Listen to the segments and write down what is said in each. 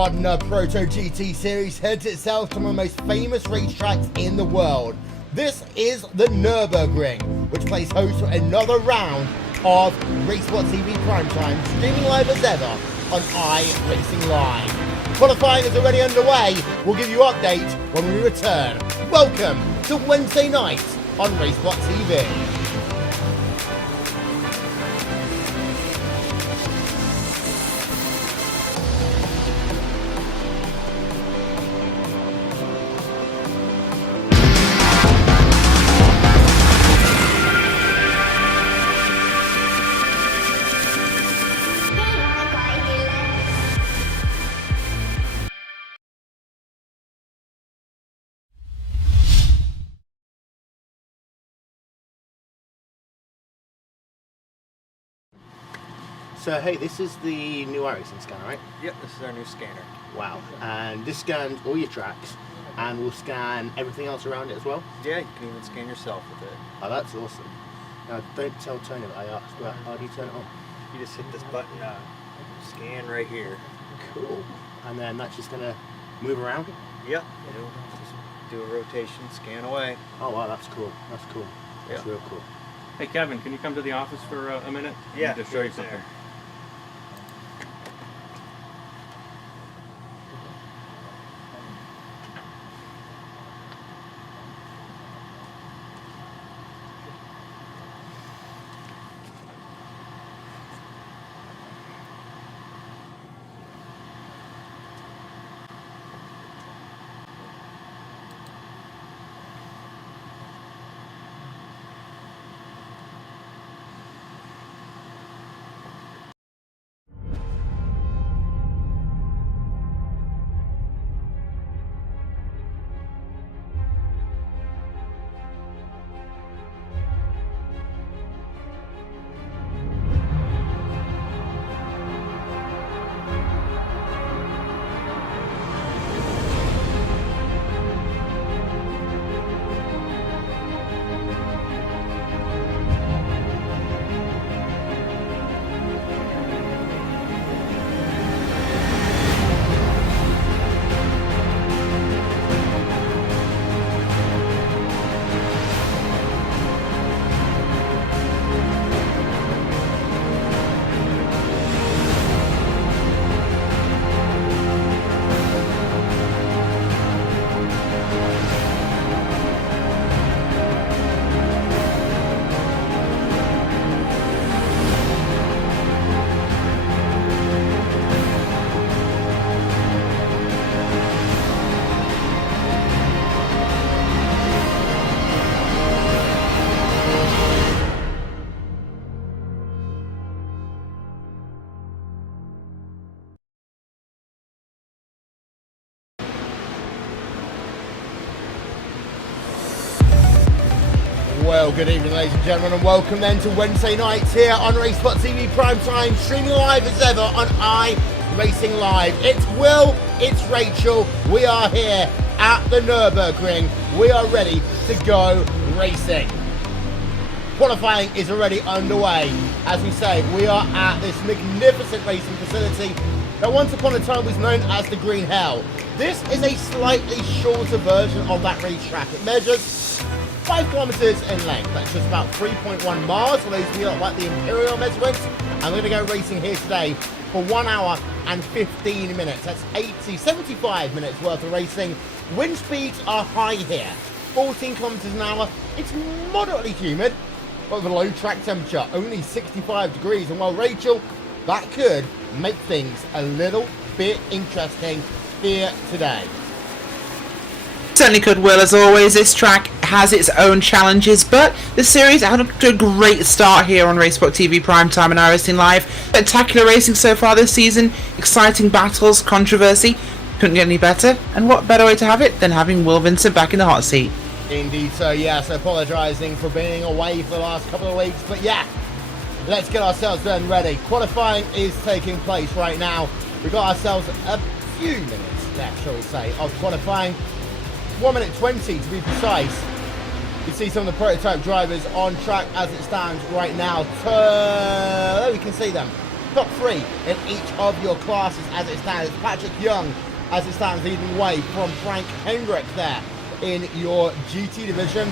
modern ProtoGT Series heads itself to one of the most famous racetracks in the world. This is the Nurburgring, which plays host to another round of RaceSpotTV primetime, streaming live as ever on iRacingLive. Qualifying is already underway. We'll give you updates when we return. Welcome to Wednesday night on RaceSpotTV. So hey, this is the new iRacing scanner, right? Yep, this is our new scanner. Wow, and this scans all your tracks and will scan everything else around it as well? Yeah, you can even scan yourself with it. Oh, that's awesome. Now, don't tell Tony that I asked, but how do you turn it on? You just hit this button, scan right here. Cool. And then that's just going to move around? Yep, it'll just do a rotation, scan away. Oh wow, that's cool. That's cool. That's real cool. Hey Kevin, can you come to the office for a minute? Yeah, I need to show you something. There. Well, good evening, ladies and gentlemen, and welcome then to Wednesday nights here on RaceSpotTV Primetime, streaming live as ever on iRacingLive. It's Will, it's Rachel, we are here at the Nurburgring. We are ready to go racing. Qualifying is already underway. As we say, we are at this magnificent racing facility that once upon a time was known as the Green Hell. This is a slightly shorter version of that racetrack. It measures 5 kilometers in length. That's just about 3.1 miles for those of you that like the imperial measurements. And we're going to go racing here today for 1 hour and 15 minutes. That's 75 minutes worth of racing. Wind speeds are high here, 14 kilometers an hour. It's moderately humid, but with a low track temperature, only 65 degrees. And while Rachel, that could make things a little bit interesting here today. Certainly could, Will. As always, this track has its own challenges, but the series had a great start here on RaceSpotTV Primetime and iRacingLive. Spectacular racing so far this season, exciting battles, controversy. Couldn't get any better, and what better way to have it than having Will Vincent back in the hot seat. Indeed so, yes, apologising for being away for the last couple of weeks, but yeah, let's get ourselves then ready. Qualifying is taking place right now. We've got ourselves a few minutes left, shall we say, of qualifying. 1 minute 20 to be precise. You see some of the prototype drivers on track as it stands right now. There we can see them. top 3 in each of your classes as it stands. Patrick Young, as it stands, leading the way from Frank Hendrick there in your GT division.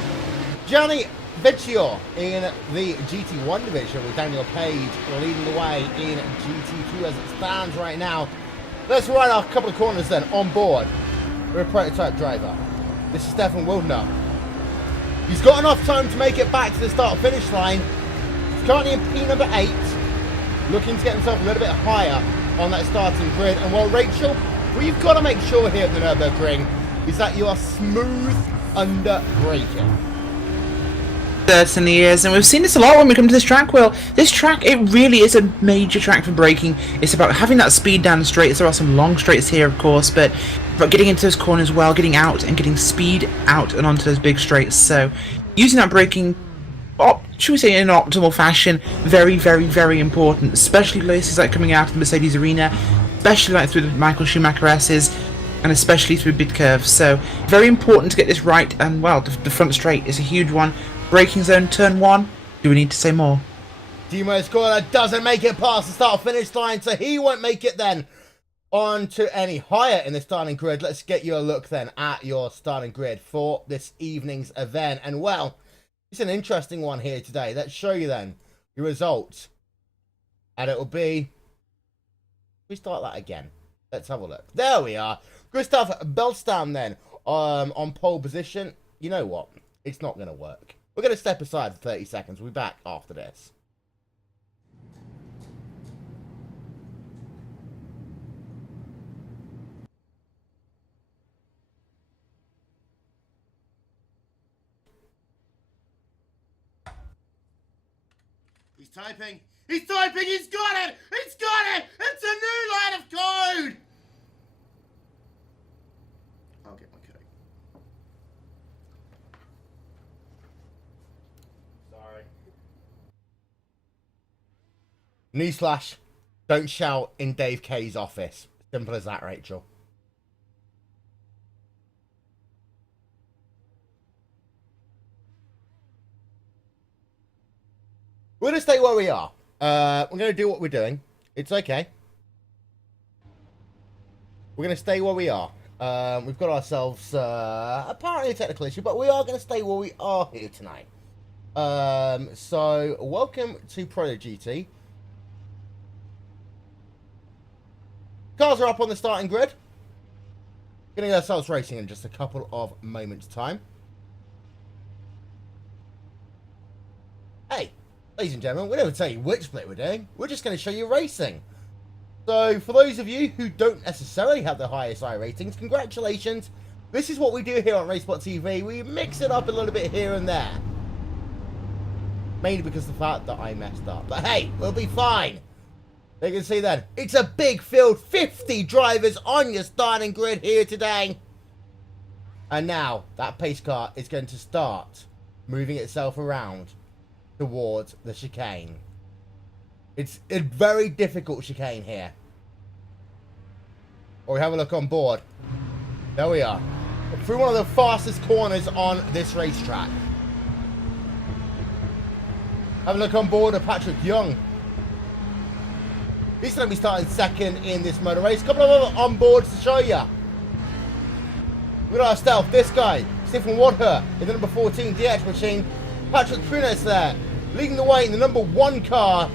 Gianni Vecchio in the GT1 division with Daniel Page leading the way in GT2 as it stands right now. Let's ride our couple of corners then on board with a prototype driver. This is Stefan Wildner. He's got enough time to make it back to the start-finish line. He's currently in P number 8, looking to get himself a little bit higher on that starting grid. And well, Rachel, what you've got to make sure here at the Nurburgring is that you are smooth under braking. Certainly is, and we've seen this a lot when we come to this track. Well, this track, it really is a major track for braking. It's about having that speed down the straights. There are some long straights here, of course, but getting into those corners well, getting out and getting speed out and onto those big straights. So using that braking, should we say, in an optimal fashion, very, very, very important, especially places like coming out of the Mercedes arena, especially like through the Michael Schumacher S's, and especially through big curves. So very important to get this right, and well, the front straight is a huge one. Braking zone, turn 1. Do we need to say more? Timo Scola doesn't make it past the start-finish line, so he won't make it then on to any higher in the starting grid. Let's get you a look then at your starting grid for this evening's event. And well, it's an interesting one here today. Let's show you then your results. And it will be... we start that again. Let's have a look. There we are. Gustav Belstam then on pole position. You know what? It's not going to work. We're going to step aside for 30 seconds. We'll be back after this. He's typing. He's typing. He's got it. He's got it. It's a new line of code. I'll get my code. Sorry. Newsflash. Don't shout in Dave K's office. Simple as that, Rachel. We're going to stay where we are. We're going to do what we're doing. It's okay. We're going to stay where we are. We've got ourselves apparently a technical issue, but we are going to stay where we are here tonight. So, welcome to ProtoGT. Cars are up on the starting grid. We're going to get ourselves racing in just a couple of moments' time. Hey, ladies and gentlemen, we never tell you which split we're doing. We're just going to show you racing. So, for those of you who don't necessarily have the highest ratings, congratulations. This is what we do here on RaceSpotTV. We mix it up a little bit here and there. Mainly because of the fact that I messed up. But hey, we'll be fine. You can see then, it's a big field. 50 drivers on your starting grid here today. And now, that pace car is going to start moving itself around towards the chicane. It's a very difficult chicane here. Or we have a look on board. There we are. Through one of the fastest corners on this racetrack. Have a look on board of Patrick Young. He's going to be starting second in this motor race. A couple of other on boards to show you. We've got our stealth. This guy, Stephen Wadher, in the number 14 DX machine. Patrick Punes there, leading the way in the number 1 car.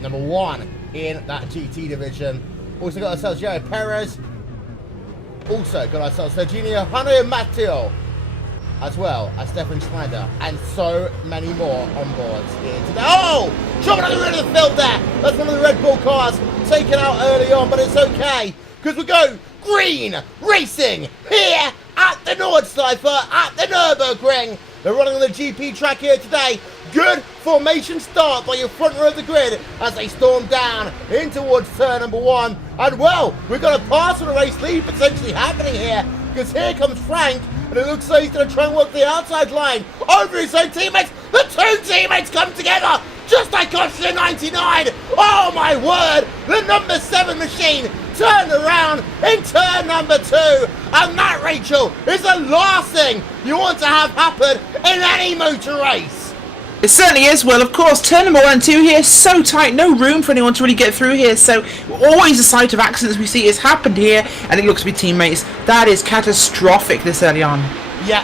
Number 1 in that GT division. Also got ourselves Jared Perez. Also got ourselves Serginio Hanno Matteo. As well as Stefan Schneider. And so many more on boards here today. Oh! Dropping on the rid of the field there. That's one of the Red Bull cars taken out early on. But it's okay. Because we go green racing here at the Nordschleife at the Nurburgring. They're running on the GP track here today. Good formation start by your front row of the grid as they storm down in towards turn number 1. And well, we've got a pass on the race lead potentially happening here. Because here comes Frank. And it looks like he's going to try and work the outside line over his own teammates. The 2 teammates come together just like Oxygen 99. Oh my word. The number 7 machine turned around in turn number 2. And that, Rachel, is the last thing you want to have happen in any motor race. It certainly is. Well, of course, turn number 1 and 2 here, so tight, no room for anyone to really get through here, so always a sight of accidents we see has happened here, and it looks to be teammates. That is catastrophic this early on. Yeah,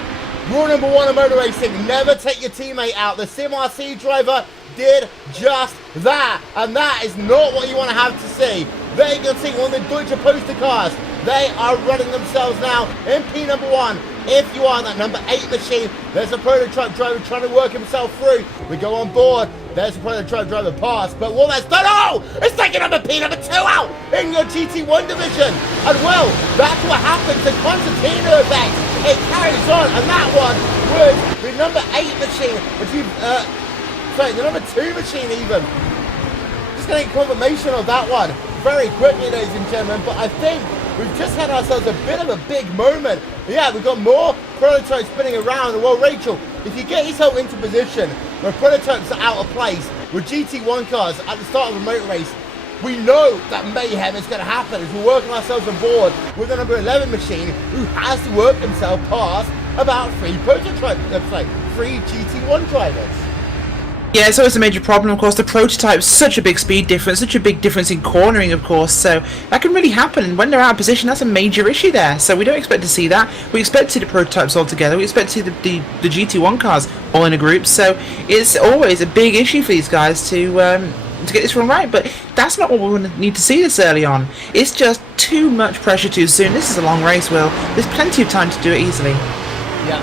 rule number 1 of motor racing, never take your teammate out. The SimRC driver did just that, and that is not what you want to have to see. There you can see one of the Deutsche Poster cars. They are running themselves now in P number 1. If you are that number 8 machine, there's a prototype driver trying to work himself through. We go on board. There's a prototype driver pass, but what that's done, oh, it's taking number P number 2 out in your GT1 division. And well, that's what happened to Constantino effect. It carries on, and that one was the number 8 machine, the number 2 machine even. Just getting confirmation of that one very quickly, ladies and gentlemen, but I think we've just had ourselves a bit of a big moment. Yeah, we've got more prototypes spinning around. Well, Rachel, if you get yourself into position where prototypes are out of place with GT1 cars at the start of a motor race, we know that mayhem is going to happen as we're working ourselves on board with the number 11 machine who has to work himself past about 3 GT1 drivers. Yeah, it's always a major problem, of course. The prototype's such a big speed difference, such a big difference in cornering, of course, so that can really happen, and when they're out of position, that's a major issue there, so we don't expect to see that. We expect to see the prototypes all together, we expect to see the GT1 cars all in a group, so it's always a big issue for these guys to get this one right, but that's not what we need to see this early on. It's just too much pressure too soon. This is a long race, Will. There's plenty of time to do it easily. Yeah.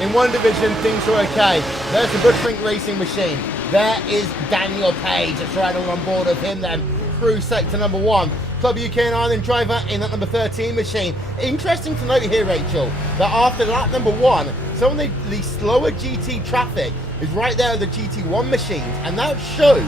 In one division, things are okay. There's the Bushwink Racing machine. There is Daniel Page. That's right on board with him then through sector number 1. Club UK and Ireland driver in that number 13 machine. Interesting to note here, Rachel, that after lap number 1, some of the slower GT traffic is right there with the GT1 machines, and that shows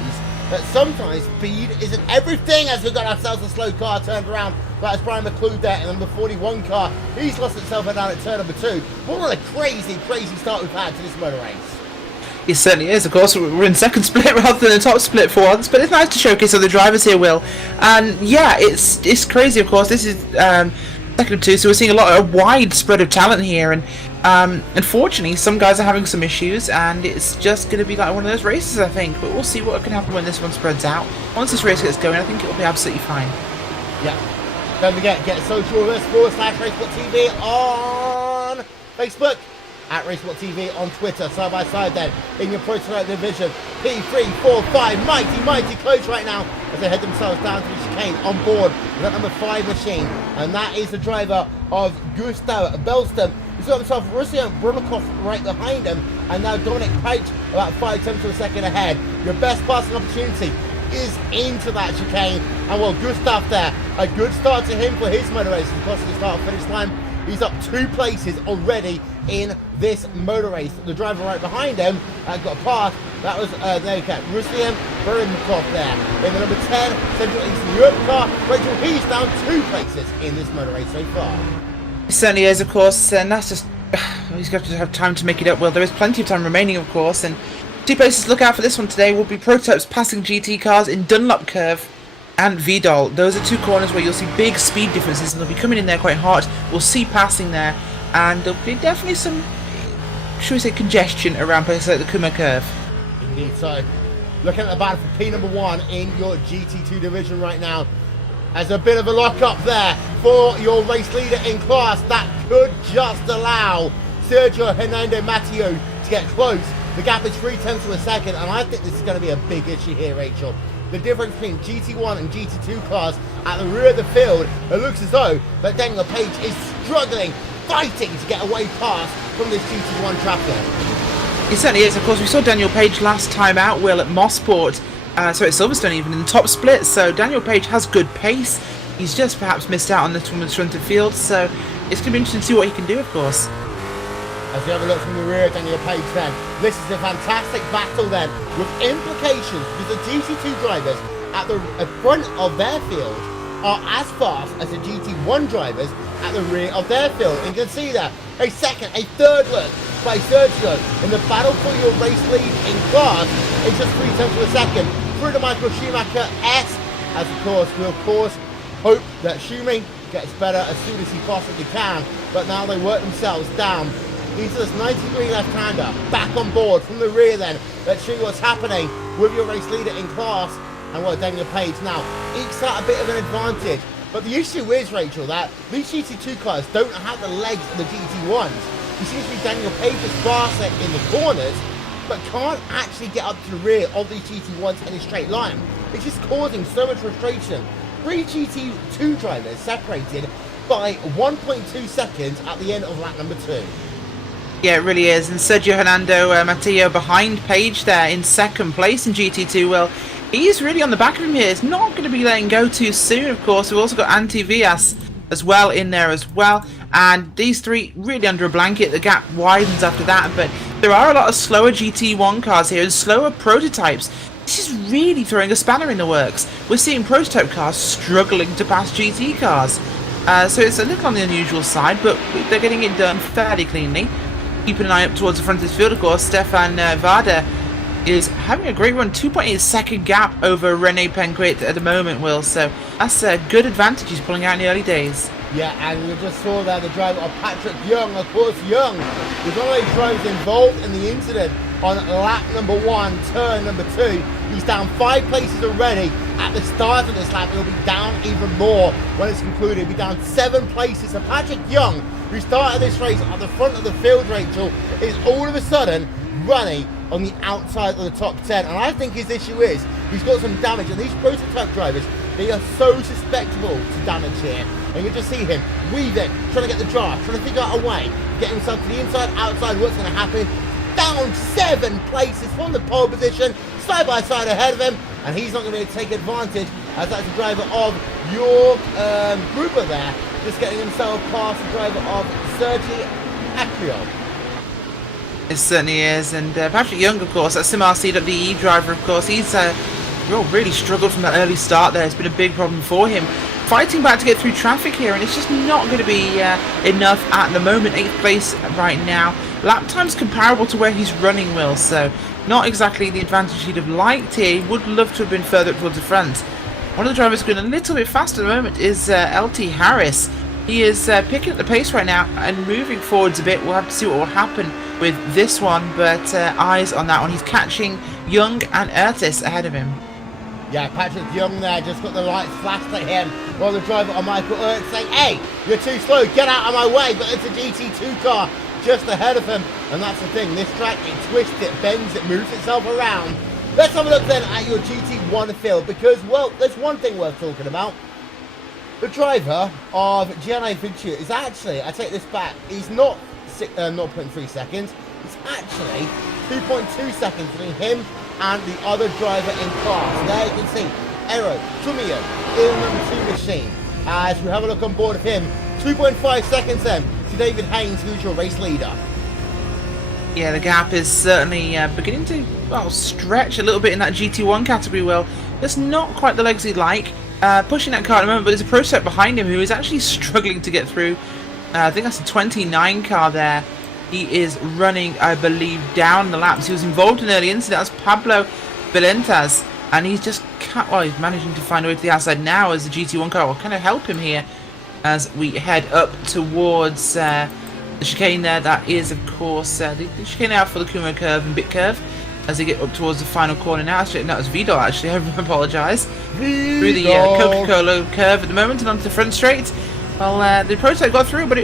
that sometimes speed isn't everything as we've got ourselves a slow car turned around. That's Brian McLeod there in the number 41 car. He's lost himself down at turn number 2. What a crazy, crazy start we've had to this motor race. It certainly is. Of course, we're in second split rather than the top split for once, but it's nice to showcase other drivers here, Will. And yeah, it's crazy, of course. This is second of 2, so we're seeing a wide spread of talent here, and unfortunately, some guys are having some issues, and it's just going to be like one of those races, I think. But we'll see what can happen when this one spreads out. Once this race gets going, I think it'll be absolutely fine. Yeah. Don't forget, get social with us /RaceSpotTV on Facebook, at RaceSpotTV on Twitter, side by side then, in your prototype division. P3, 4, 5, mighty close right now as they head themselves down to the chicane on board with that number 5 machine. And that is the driver of Gustav Belstam. He's got himself Russia Brunikov right behind him, and now Dominic Page about 5 tenths of a second ahead. Your best passing opportunity is into that chicane, and well, Gustav there, a good start to him for his motor race. Across the start and finish line, he's up 2 places already in this motor race. The driver right behind him got a pass. That was there you go, Ruslan Brunikov there in the number 10 Central Eastern Europe car. Rachel, he's down 2 places in this motor race so far. It certainly is, of course, and that's just he's got to have time to make it up. Well, there is plenty of time remaining, of course, and 2 places to look out for this one today will be prototypes passing GT cars in Dunlop Curve and Vidal. Those are 2 corners where you'll see big speed differences, and they'll be coming in there quite hard. We'll see passing there, and there'll be definitely some, should we say, congestion around places like the Kuma Curve. Indeed so. Looking at the battle for P number 1 in your GT2 division right now. As a bit of a lock-up there for your race leader in class, that could just allow Sergio Hernando Matteo to get close. The gap is 3 tenths of a second, and I think this is going to be a big issue here, Rachel. The difference between GT1 and GT2 cars at the rear of the field, it looks as though that Daniel Page is struggling, fighting to get away past from this GT1 traffic. He certainly is. Of course, we saw Daniel Page last time out, Will, at Mossport, so at Silverstone even, in the top split, so Daniel Page has good pace. He's just perhaps missed out on this one with the front of field, so it's going to be interesting to see what he can do, of course. As we have a look from the rear, Daniel Page then. This is a fantastic battle then, with implications, because the GT2 drivers at the front of their field are as fast as the GT1 drivers at the rear of their field. And you can see there, a second, a third look by Sergio in the battle for your race lead in class in just 3 tenths of a second through to Michael Schumacher S. As of course, we of course hope that Schumi gets better as soon as he possibly can, but now they work themselves down into this 90-degree left-hander, back on board from the rear then. Let's show you what's happening with your race leader in class. And well, Daniel Page now ekes out a bit of an advantage. But the issue is, Rachel, that these GT2 cars don't have the legs of the GT1s. You seems to be Daniel Page's faster in the corners, but can't actually get up to the rear of these GT1s in a straight line. It's just causing so much frustration. 3 GT2 drivers separated by 1.2 seconds at the end of lap number 2. Yeah, it really is. And Sergio Hernando Matteo behind Page there in second place in GT2. Well, he's really on the back of him here. It's not going to be letting go too soon, of course. We've also got Antti Vias as well in there as well. And these three really under a blanket. The gap widens after that. But there are a lot of slower GT1 cars here and slower prototypes. This is really throwing a spanner in the works. We're seeing prototype cars struggling to pass GT cars. So it's a little on the unusual side, but they're getting it done fairly cleanly. Keeping an eye up towards the front of this field, of course. Stefan Varda is having a great run, 2.8 second gap over Rene Penquit at the moment, Will. So that's a good advantage he's pulling out in the early days. Yeah, and we just saw there the driver of Patrick Young. Of course, Young was one of those drivers involved in the incident on lap number 1, turn number 2. He's down 5 places already at the start of this lap. He'll be down even more when it's concluded. He'll be down 7 places. So Patrick Young, who started this race at the front of the field, Rachel, is all of a sudden running on the outside of the top 10. And I think his issue is he's got some damage. And these prototype drivers, they are so susceptible to damage here. And you just see him weaving, trying to get the draft, trying to figure out a way, get himself to the inside, outside, what's going to happen. Down 7 places from the pole position, side by side ahead of him, and he's not going to be able to take advantage, as that's the driver of your Gruber there, just getting himself past the driver of Sergi Acrio. It certainly is, and Patrick Young, of course, that Simar CWE driver, of course, he's really struggled from that early start there. It's been a big problem for him. Fighting back to get through traffic here, and it's just not going to be enough at the moment. 8th place right now. Lap time's comparable to where he's running, Will, so not exactly the advantage he'd have liked here. He would love to have been further towards the front. One of the drivers going a little bit faster at the moment is LT Harris. He is picking up the pace right now and moving forwards a bit. We'll have to see what will happen with this one, but eyes on that one. He's catching Young and Ertis ahead of him. Yeah, Patrick Young there just got the lights flashed at him while the driver on Michael Ertz saying, hey, you're too slow, get out of my way. But it's a GT2 car just ahead of him. And that's the thing, this track, it twists, it bends, it moves itself around. Let's have a look then at your GT1 field because, well, there's one thing worth talking about. The driver of Gianni Vinci is actually, I take this back, he's not 0.3 seconds. It's actually 2.2 seconds between him and the other driver in class. There you can see Eero Tumio in the number 2 machine. As we have a look on board of him, 2.5 seconds then to David Haynes, who's your race leader. Yeah, the gap is certainly beginning to, well, stretch a little bit in that GT1 category, Will. It's not quite the legs he'd like. Pushing that car at the moment, but there's a prototype behind him who is actually struggling to get through. I think that's a 29 car there. He is running, I believe, down the laps. He was involved in an early incident. That's Pablo Belentas. And he's just, he's managing to find a way to the outside now as the GT1 car will kind of help him here as we head up towards the chicane there. That is, of course, the chicane out for the Kuma curve and bit curve as they get up towards the final corner now. Actually, no, it's Vidal, actually. I apologise. Through the Coca-Cola curve at the moment and onto the front straight. Well, the prototype got through, but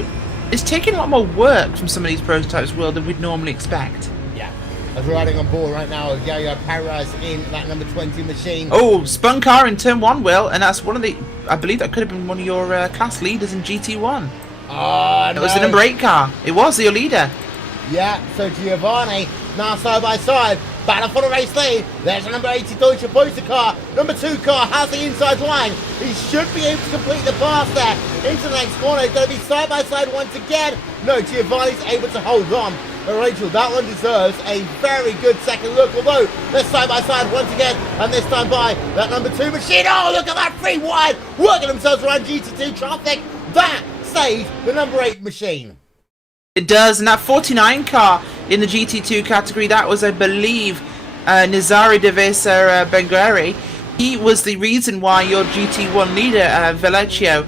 it's taking a lot more work from some of these prototypes, Will, than we'd normally expect. Yeah. As we're riding on board right now, Yayo Perez in that number 20 machine. Oh, spun car in turn 1, Will, and that's one of the, I believe that could have been one of your class leaders in GT1. Oh, no. It was the number 8 car. It was your leader. Yeah, so Giovanni now side by side, battle for the race lead. There's a number 80 Deutsche Poster car. Number 2 car has the inside line. He should be able to complete the pass there into the next corner. He's going to be side by side once again. No, Giovanni's able to hold on. But Rachel, that one deserves a very good second look. Although, they're side by side once again, and this time by that number 2 machine. Oh, look at that 3 wide, working themselves around GT2 traffic. That saved the number 8 machine. It does, and that 49 car in the GT2 category, that was, I believe, Nizari Devesa Bengueri. He was the reason why your GT1 leader, Velecchio,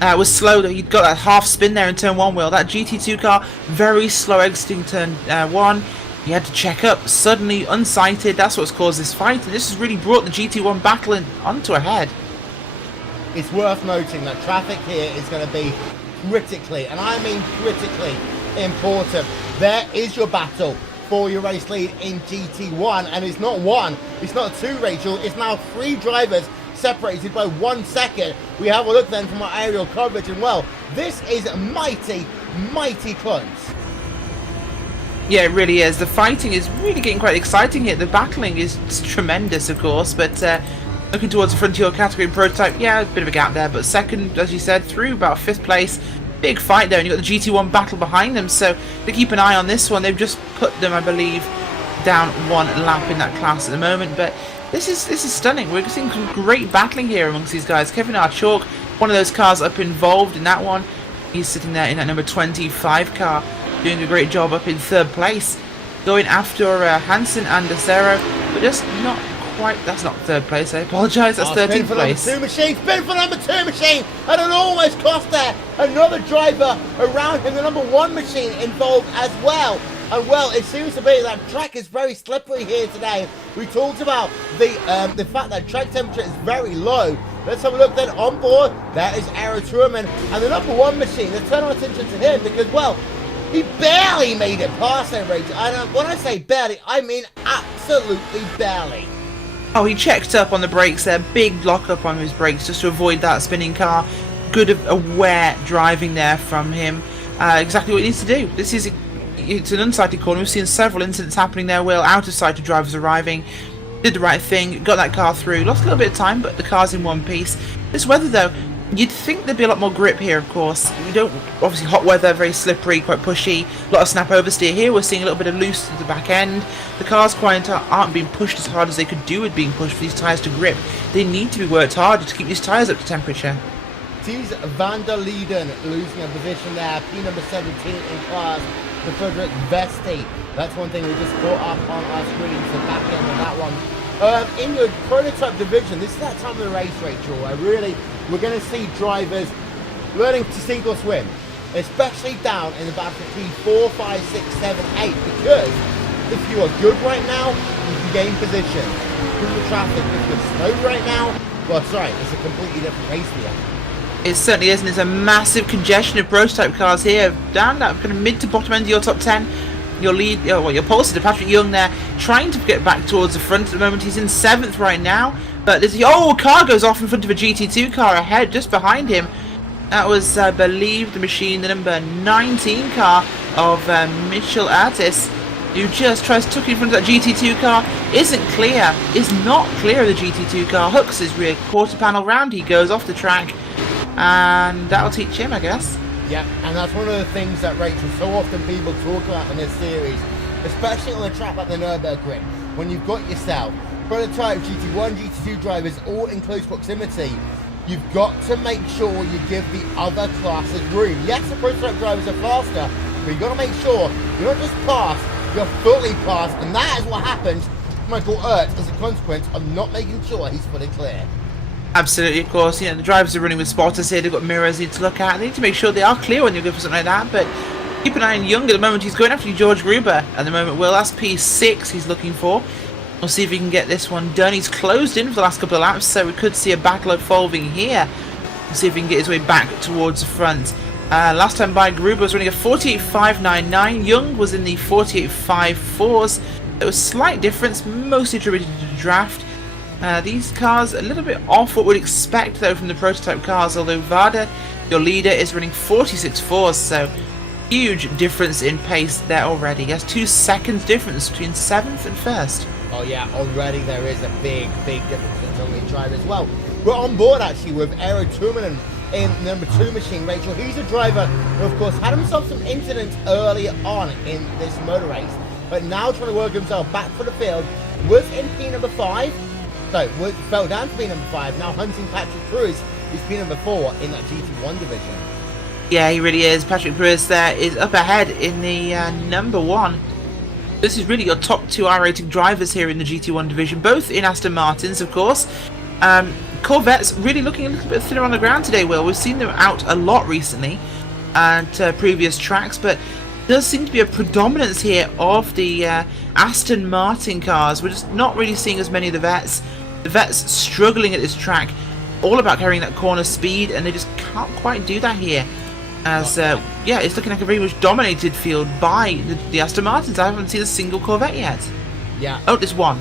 was slow. He got that half spin there in turn 1 wheel. That GT2 car, very slow exiting turn 1. He had to check up, suddenly unsighted. That's what's caused this fight, and this has really brought the GT1 battle onto a head. It's worth noting that traffic here is going to be critically, and I mean critically, important. There is your battle for your race lead in GT1, and it's not one, it's not two, Rachel, it's now 3 drivers separated by 1 second. We have a look then from our aerial coverage, and well, this is mighty, mighty close. Yeah, it really is. The fighting is really getting quite exciting here. The battling is tremendous, of course, but looking towards the Frontier category and Prototype, yeah, a bit of a gap there, but second, as you said, through about 5th place. Big fight there, and you've got the GT1 battle behind them, so to keep an eye on this one. They've just put them, I believe, down 1 lap in that class at the moment, but this is stunning. We're seeing some great battling here amongst these guys. Kevin Archalk, one of those cars up involved in that one. He's sitting there in that number 25 car, doing a great job up in 3rd place, going after Hansen and Acero, but just not quite. That's not 3rd place, I apologise, that's 13th place. Spin for number 2 machine, and it almost cost there. Another driver around him, the number 1 machine involved as well. And well, it seems to be that track is very slippery here today. We talked about the fact that track temperature is very low. Let's have a look then on board. That is Aaron Truman, and the number 1 machine. Let's turn our attention to him because, well, he barely made it past that, Rachel. And when I say barely, I mean absolutely barely. Oh, he checked up on the brakes there. Big lock up on his brakes just to avoid that spinning car. Good, aware driving there from him. Exactly what he needs to do. It's an unsighted corner. We've seen several incidents happening there. Well, out of sight of drivers arriving. Did the right thing. Got that car through. Lost a little bit of time, but the car's in one piece. This weather, though, you'd think there'd be a lot more grip here, of course. You don't, obviously, hot weather, very slippery, quite pushy. A lot of snap oversteer here. We're seeing a little bit of loose at the back end. The cars aren't being pushed as hard as they could do with being pushed for these tyres to grip. They need to be worked harder to keep these tyres up to temperature. Tees van der Leiden losing a position there. P number 17 in class for Frederick Vesti. That's one thing we just caught up on our screens, the back end of that one. In your prototype division, this is that time of the race, Rachel, where really we're going to see drivers learning to sink or swim, especially down in the battle P4, 5, 6, 7, 8, because if you are good right now, you can gain position through the traffic. If you're slow right now, well, sorry, it's a completely different race for you. It certainly isn't. There's a massive congestion of prototype cars here, down that kind of mid to bottom end of your top 10. Your lead, your pole sitter, Patrick Young there, trying to get back towards the front at the moment. He's in 7th right now, but there's a car goes off in front of a GT2 car ahead, just behind him. That was, I believe, the machine, the number 19 car of Mitchell Artis, who just tries to tuck in front of that GT2 car. Is not clear of the GT2 car. Hooks his rear quarter panel round. He goes off the track. And that'll teach him, I guess. Yeah, and that's one of the things that, Rachel, so often people talk about in this series, especially on a track like the Nurburgring, when you've got yourself prototype GT1, GT2 drivers all in close proximity. You've got to make sure you give the other classes room. Yes, the prototype drivers are faster, but you've got to make sure you're not just past, you're fully past, and that is what happens to Michael Ert as a consequence of not making sure he's fully clear. Absolutely, of course. The drivers are running with spotters here. They've got mirrors they need to look at. They need to make sure they are clear when you go for something like that. But keep an eye on Young at the moment. He's going after George Gruber at the moment. Well, that's P6 he's looking for. We'll see if he can get this one done. He's closed in for the last couple of laps, so we could see a battle unfolding here. We'll see if he can get his way back towards the front. Last time by, Gruber was running a 48.599. Young was in the 48.54s. There was a slight difference, mostly attributed to the draft. These cars a little bit off what we'd expect though from the prototype cars, although Vada, your leader, is running 46.4s, so huge difference in pace there already. He has 2 seconds difference between 7th and 1st. Oh yeah, already there is a big difference in some of these drivers. Well, we're on board actually with Eero Tuominen in number 2 machine, Rachel. He's a driver who of course had himself some incidents early on in this motor race, but now trying to work himself back for the field. Was in P number 5. So, fell down to P number 5, now hunting Patrick Cruz, who's P number 4 in that GT1 division. Yeah, he really is. Patrick Cruz there is up ahead in the number 1. This is really your top 2 iRacing drivers here in the GT1 division, both in Aston Martins, of course. Corvettes really looking a little bit thinner on the ground today, Will. We've seen them out a lot recently at previous tracks, but there does seem to be a predominance here of the Aston Martin cars. We're just not really seeing as many of the Vets. The Vets struggling at this track, all about carrying that corner speed, and they just can't quite do that here. As yeah, it's looking like a very much dominated field by the Aston Martins. I haven't seen a single Corvette yet. Yeah. Oh, there's one.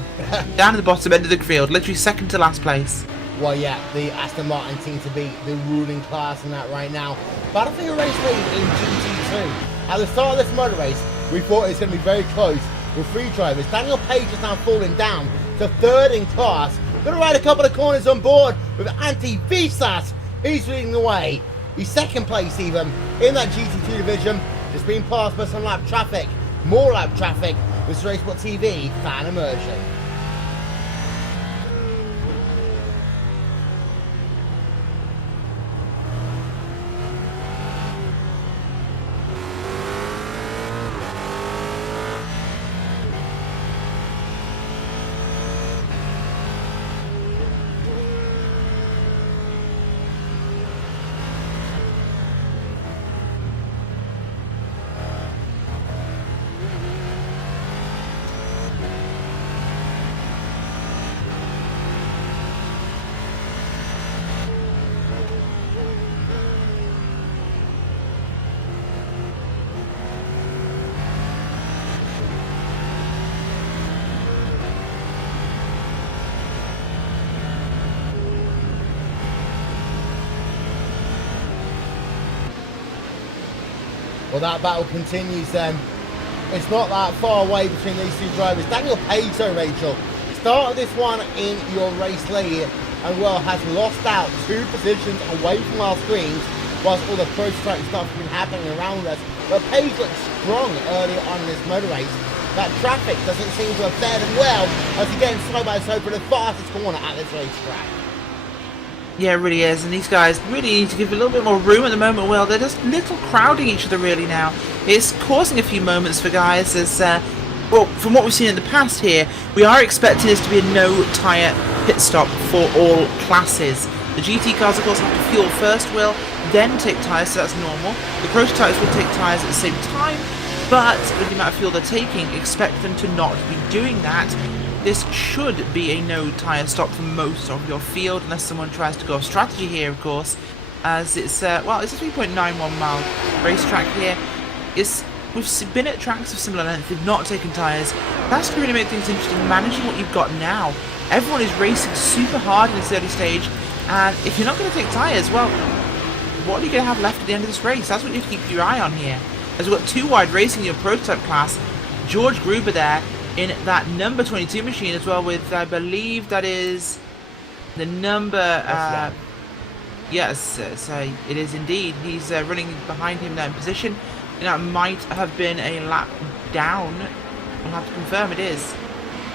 Down at the bottom end of the field, literally second to last place. Well, yeah, the Aston Martin seems to be the ruling class in that right now. Battlefield Race lead in GT2. At the start of this motor race, we thought it was going to be very close with three drivers. Daniel Page is now falling down to third in class. Going to ride a couple of corners on board with Antti Visas. He's leading the way. He's second place even in that GT2 division. Just being passed by some lap traffic. More lap traffic with RaceSpotTV fan immersion. Well, that battle continues then. It's not that far away between these two drivers. Daniel Page, though, Rachel, started this one in your race lead and, well, has lost out 2 positions away from our screens whilst all the prototype stuff has been happening around us. But Page looks strong early on in this motor race. That traffic doesn't seem to have fared him well as he gets side by side for the fastest corner at this racetrack. Yeah, it really is, and these guys really need to give a little bit more room at the moment. Well, they're just little crowding each other really now. It's causing a few moments for guys as, well, from what we've seen in the past here, we are expecting this to be a no-tyre pit stop for all classes. The GT cars, of course, have to fuel first, will then take tyres, so that's normal. The prototypes will take tyres at the same time, but with the amount of fuel they're taking, expect them to not be doing that. This should be a no tyre stop for most of your field, unless someone tries to go off strategy here, of course, as it's, well, it's a 3.91 mile racetrack here. We've been at tracks of similar length, they've not taken tyres. That's going to really make things interesting, managing what you've got now. Everyone is racing super hard in this early stage, and if you're not going to take tyres, well, what are you going to have left at the end of this race? That's what you have to keep your eye on here. As we've got 2 wide racing in your prototype class, George Gruber there, in that number 22 machine as well, with I believe that is the number yes, so it is indeed. He's running behind him now in position. That might have been a lap down. I'll have to confirm it is.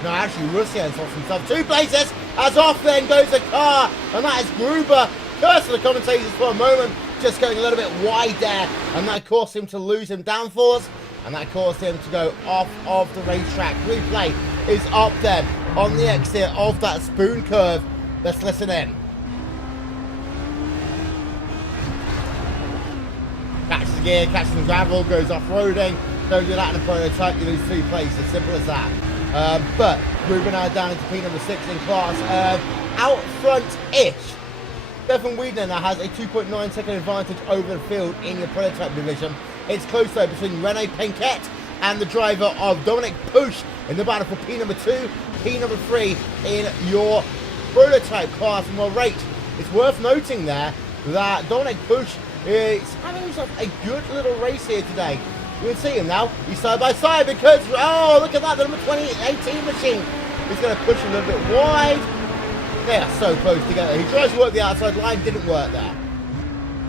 No, actually Russian's lost himself 2 places as off then goes the car, and that is Gruber. Curse the commentators for a moment, just going a little bit wide there, and that caused him to lose some downforce. And that caused him to go off of the racetrack. Replay is up then on the exit of that spoon curve. Let's listen in. Catches gear, catches some gravel, goes off-roading. Don't do that in a prototype, you lose 3 places. Simple as that. But Ruben now down into P number 6 in class. Out front-ish. Stefan Wiedner now has a 2.9 second advantage over the field in your prototype division. It's close though between Rene Penquet and the driver of Dominic Push in the battle for P number 2, P number 3 in your prototype class. And well, rate, it's worth noting there that Dominic Push is having himself a good little race here today. You can see him now, he's side by side because, oh, look at that, the number 2018 machine is going to push a little bit wide. They are so close together. He tries to work the outside line, didn't work there.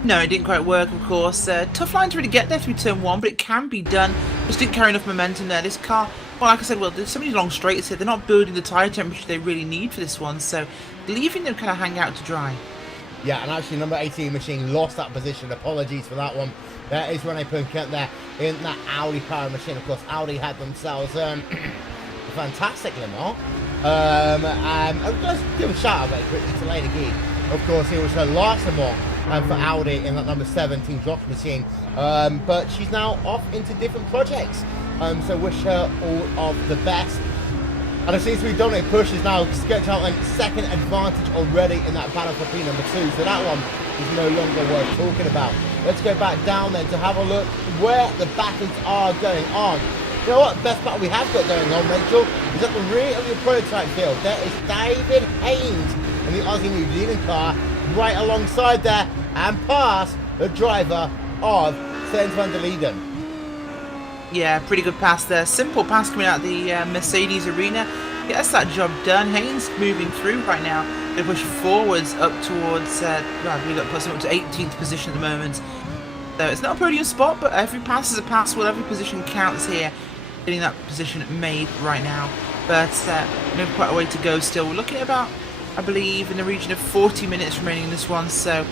No, it didn't quite work, of course. Tough line to really get there through turn 1, but it can be done. Just didn't carry enough momentum there. This car, well, like I said, well, there's so many long straights here. They're not building the tyre temperature they really need for this one, so leaving them kind of hang out to dry. Yeah, and actually number 18 machine lost that position. Apologies for that one. There is Rene Penquet there in that Audi power machine. Of course, Audi had themselves fantastic Le Mans. And let's give a shout out very quickly to Lady Gee. Of course, it was her last Le Mans for Audi in that number 7 Team Jock machine. But she's now off into different projects. So wish her all of the best. And it seems to be Dominic Push is now sketched out a second advantage already in that battle for P number 2. So that one is no longer worth talking about. Let's go back down then to have a look where the battles are going on. You know what? Best battle we have got going on, Rachel, is at the rear of your prototype field. There is David Haynes in the Aussie New Zealand car right alongside there and past the driver of Sens van der Leiden. Yeah, pretty good pass there. Simple pass coming out of the Mercedes arena. Gets that job done. Haynes moving through right now. They push forwards up towards, we got plus up to 18th position at the moment. So it's not a podium spot, but every pass is a pass. Well, every position counts here. Getting that position made right now. But we have quite a way to go still. We're looking at about, I believe, in the region of 40 minutes remaining in this one. So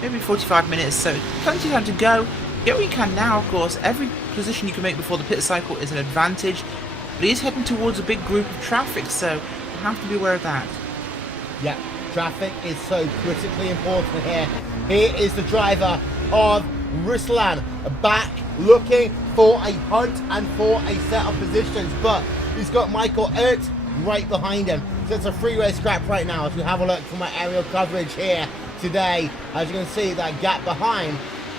maybe 45 minutes. So plenty of time to go. Get what you can now, of course. Every position you can make before the pit cycle is an advantage. But he is heading towards a big group of traffic, so you have to be aware of that. Yeah, traffic is so critically important here. Here is the driver of Ruslan back looking for a hunt and for a set of positions. But he's got Michael Ert right behind him. So it's a freeway scrap right now as we have a look for my aerial coverage here today. As you can see, that gap behind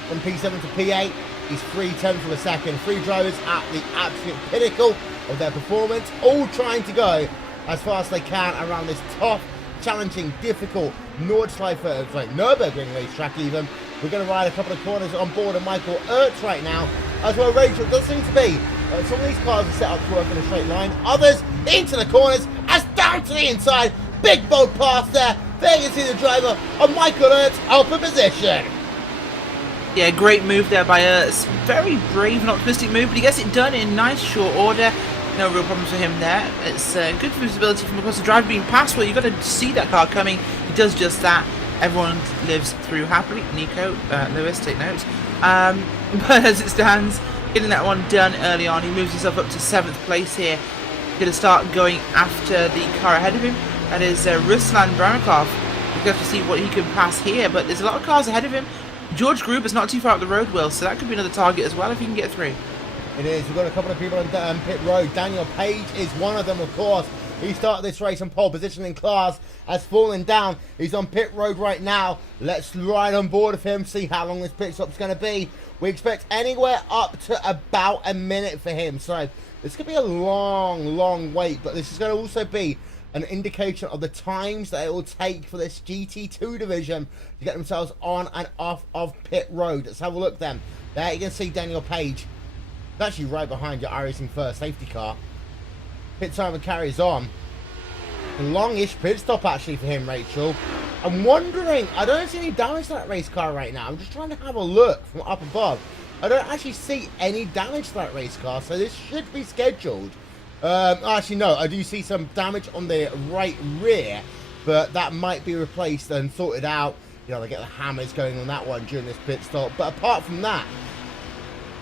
from P7 to P8 is 3/10 of a second. 3 drivers at the absolute pinnacle of their performance, all trying to go as fast as they can around this tough, challenging, difficult Nurburgring racetrack even. We're going to ride a couple of corners on board of Michael Ertz right now. As well, Rachel, it does seem to be some of these cars are set up to work in a straight line. Others into the corners, as down to the inside. Big bold pass there. There you see the driver of Michael Ertz open position. Yeah, great move there by Ertz. Very brave and optimistic move, but he gets it done in nice short order. No real problems for him there. It's good visibility from across the drive being passed. Well, you've got to see that car coming. He does just that. Everyone lives through happily. Nico, Lewis, take notes. But as it stands, getting that one done early on, he moves himself up to 7th place here. Going to start going after the car ahead of him. That is Ruslan Branikov. We've got to see what he can pass here, but there's a lot of cars ahead of him. George Gruber's not too far up the road, Will, so that could be another target as well if he can get through. It is. We've got a couple of people on pit road. Daniel Page is one of them, of course. He started this race on pole position in class, has fallen down. He's on pit road right now. Let's ride on board of him, see how long this pit stop's going to be. We expect anywhere up to about a minute for him. So this could be a long, long wait, but this is going to also be an indication of the times that it will take for this GT2 division to get themselves on and off of pit road. Let's have a look then. There you can see Daniel Page. It's actually right behind your iRacing First safety car. Pit timer carries on. A longish pit stop actually for him, Rachel. I'm wondering, I don't see any damage to that race car right now. I'm just trying to have a look from up above. I don't actually see any damage to that race car, so this should be scheduled. Actually, no, I do see some damage on the right rear, but that might be replaced and sorted out. You know, they get the hammers going on that one during this pit stop. But apart from that,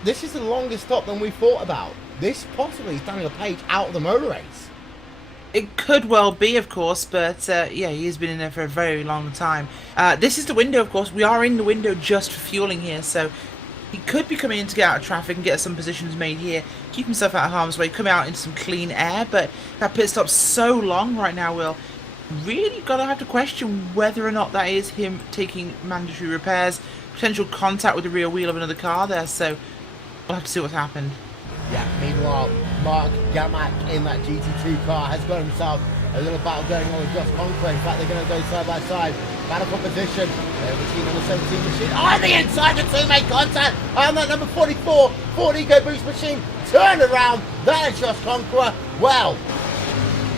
this is the longest stop than we thought about. This possibly is Daniel Page out of the motor race. It could well be, of course, but yeah, he has been in there for a very long time. This is the window, of course. We are in the window just for fueling here, so he could be coming in to get out of traffic and get some positions made here, keep himself out of harm's way, come out into some clean air, but that pit stop's so long right now, Will. Really gotta have to question whether or not that is him taking mandatory repairs, potential contact with the rear wheel of another car there, so we'll have to see what's happened. Yeah, meanwhile, Mark Gamak in that GT2 car has got himself a little battle going on with Josh Conquer. In fact, they're going to go side by side. Battle for position. Machine number 17 machine on the inside, the two make contact. And that number 44 Ford EcoBoost machine turned around. That is Josh Conqueror. Well,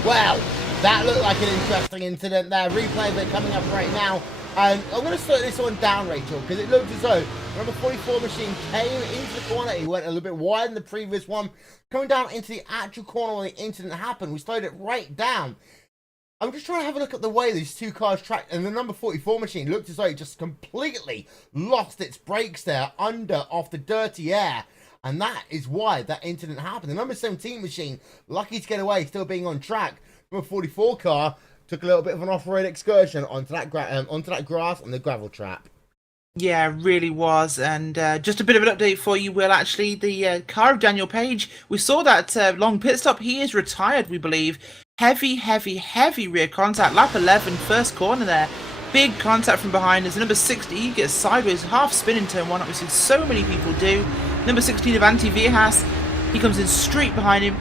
that looked like an interesting incident there. Replay of it coming up right now. And I'm going to slow this one down, Rachel, because it looked as though number 44 machine came into the corner. He went a little bit wider than the previous one. Coming down into the actual corner when the incident happened, we slowed it right down. I'm just trying to have a look at the way these two cars tracked, and the number 44 machine looked as though it just completely lost its brakes there off the dirty air. And that is why that incident happened. The number 17 machine, lucky to get away, still being on track from a 44 car, took a little bit of an off-road excursion onto that grass and the gravel trap. Yeah, really was. And just a bit of an update for you, Will. Actually, the car of Daniel Page, we saw that long pit stop. He is retired, we believe. Heavy rear contact. Lap 11, first corner there. Big contact from behind us. Number 60, he gets sideways, half spin in turn 1, like we've seen so many people do. Number 16 of Anti Viejas, he comes in straight behind him.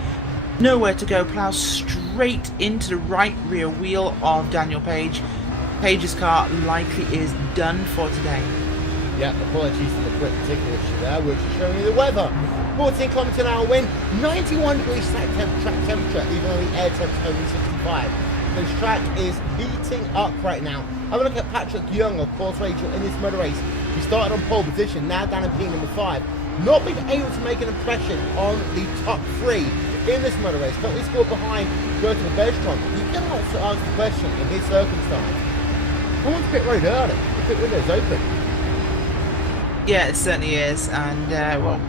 Nowhere to go, plows straight into the right rear wheel of Daniel Page. Page's car likely is done for today. Yeah, apologies for the quick particular issue there. We're just showing you the weather. 14 kilometers an hour wind, 91 degrees track temperature, even though the air temperature is only 65. This track is heating up right now. Have a look at Patrick Young, of course, Rachel, in this motor race. He started on pole position, now down in P number 5. Not being able to make an impression on the top 3 in this motor race. Currently scored behind Bertrand Bergeron. You cannot answer the question in his circumstance. Come on to pit road early. The pit window's open. Yeah, it certainly is. And, well,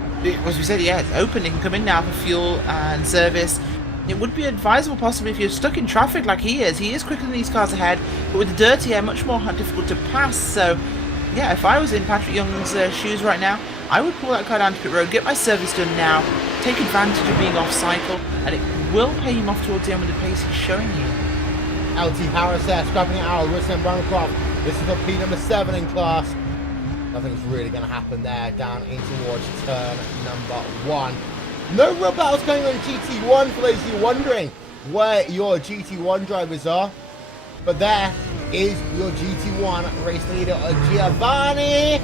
as we said, yeah, it's open. It can come in now for fuel and service. It would be advisable possibly if you're stuck in traffic like he is. He is quicker than these cars ahead, but with the dirty air, much more difficult to pass. So, yeah, if I was in Patrick Young's shoes right now, I would pull that car down to pit road, get my service done now, take advantage of being off cycle, and it will pay him off towards the end with the pace he's showing you. LT Harris there, scrapping it out. Wilson Bancroft. This is a P number 7 in class. Nothing's really going to happen there, down in towards turn number 1. No real battles going on GT1 for those of you wondering where your GT1 drivers are. But there is your GT1 race leader, Giovanni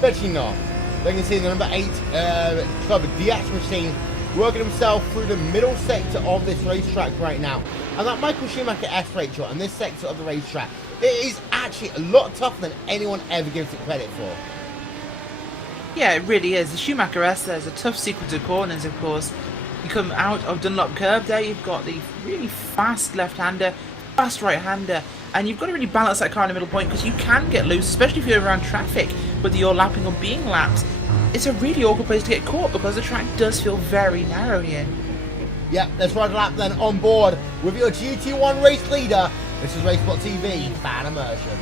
Pecino. They can see the number 8 Club DX machine working himself through the middle sector of this racetrack right now. And that Michael Schumacher S, Rachel, and this sector of the racetrack, it is actually a lot tougher than anyone ever gives it credit for. Yeah, it really is. The Schumacher S, there's a tough sequence of corners, of course. You come out of Dunlop Curve there, you've got the really fast left-hander, fast right-hander, and you've got to really balance that car in the middle point because you can get loose, especially if you're around traffic, whether you're lapping or being lapped. It's a really awkward place to get caught because the track does feel very narrow here. Yep, let's ride a lap then on board with your GT1 race leader. This is RaceSpotTV Fan Immersion.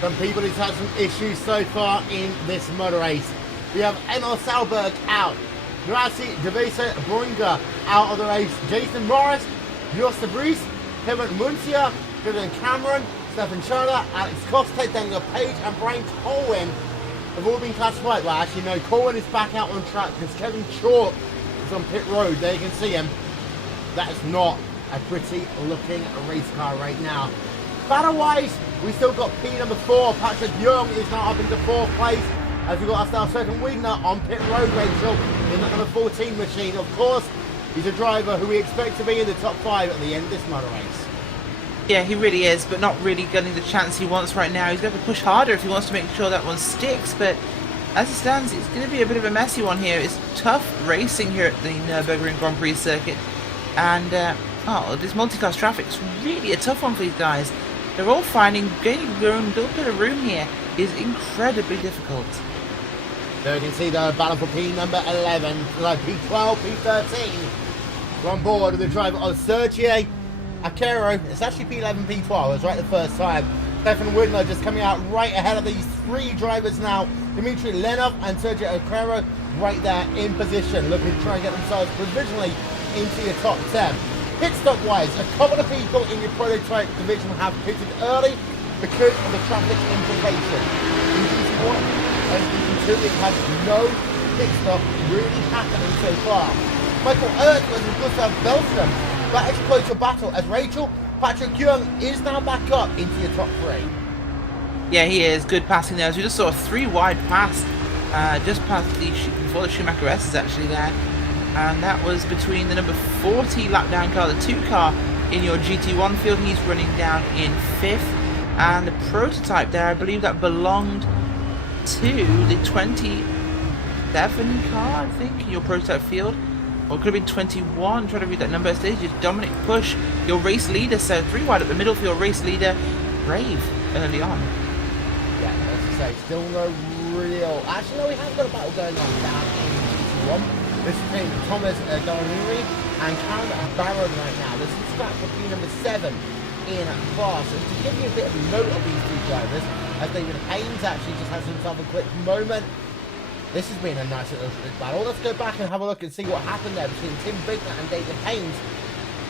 From people who's had some issues so far in this motor race. We have Emil Salberg out. Gracie Devesa Brunga out of the race. Jason Morris, Josta Bruce, Kevin Muncia, Kevin Cameron, Stephen Charla, Alex Costa, Daniel Page, and Brian Colwyn have all been classified. Well, actually, no, Colwyn is back out on track because Kevin Chalk is on pit road. There you can see him. That is not a pretty looking race car right now. Battle-wise, we still got P number 4. Patrick Young is now up into 4th place. As we've got ourselves second Wigner on pit road, Rachel, in that number 14 machine. Of course, he's a driver who we expect to be in the top 5 at the end of this motor race. Yeah, he really is, but not really getting the chance he wants right now. He's going to push harder if he wants to make sure that one sticks, but as it stands, it's going to be a bit of a messy one here. It's tough racing here at the Nurburgring Grand Prix circuit, and this multi-class traffic is really a tough one for these guys. They're all finding getting their own little bit of room here is incredibly difficult. So you can see the battle for P number 11, like P12, P13. We're on board with the driver of Sergio Acero. It's actually P11, P12. I was right the first time. Stefan Widner just coming out right ahead of these 3 drivers now. Dmitry Lenov and Sergio Acero right there in position, looking to try and get themselves provisionally into your top 10. Pit stop wise, a couple of people in your prototype division have pitted early because of the traffic implication. In GT1 and GT2, it has no pit stop really happening so far. Michael Ertz versus Gustav Belstrom. That is close to battle as Rachel, Patrick Young is now back up into your top 3. Yeah, he is. Good passing there. As we just saw a 3 wide pass just past before the Schumacher S is actually there. And that was between the number 40 lap down car, the 2 car in your GT1 field. He's running down in 5th. And the prototype there, I believe that belonged to the 27 car, I think, in your prototype field. Or it could have been 21, trying to read that number. Stage is Dominic Push, your race leader. So 3 wide up the middle for your race leader. Brave early on. Yeah, as you say, still no real... Actually, no, we have got a battle going on down in GT1. This is between Thomas Donnery and Karen Barron right now. This is scratch for P number 7 in class. And to give you a bit of note of these 2 drivers, as David Haynes actually just has himself a quick moment. This has been a nice little battle. Let's go back and have a look and see what happened there between Tim Bigner and David Haynes.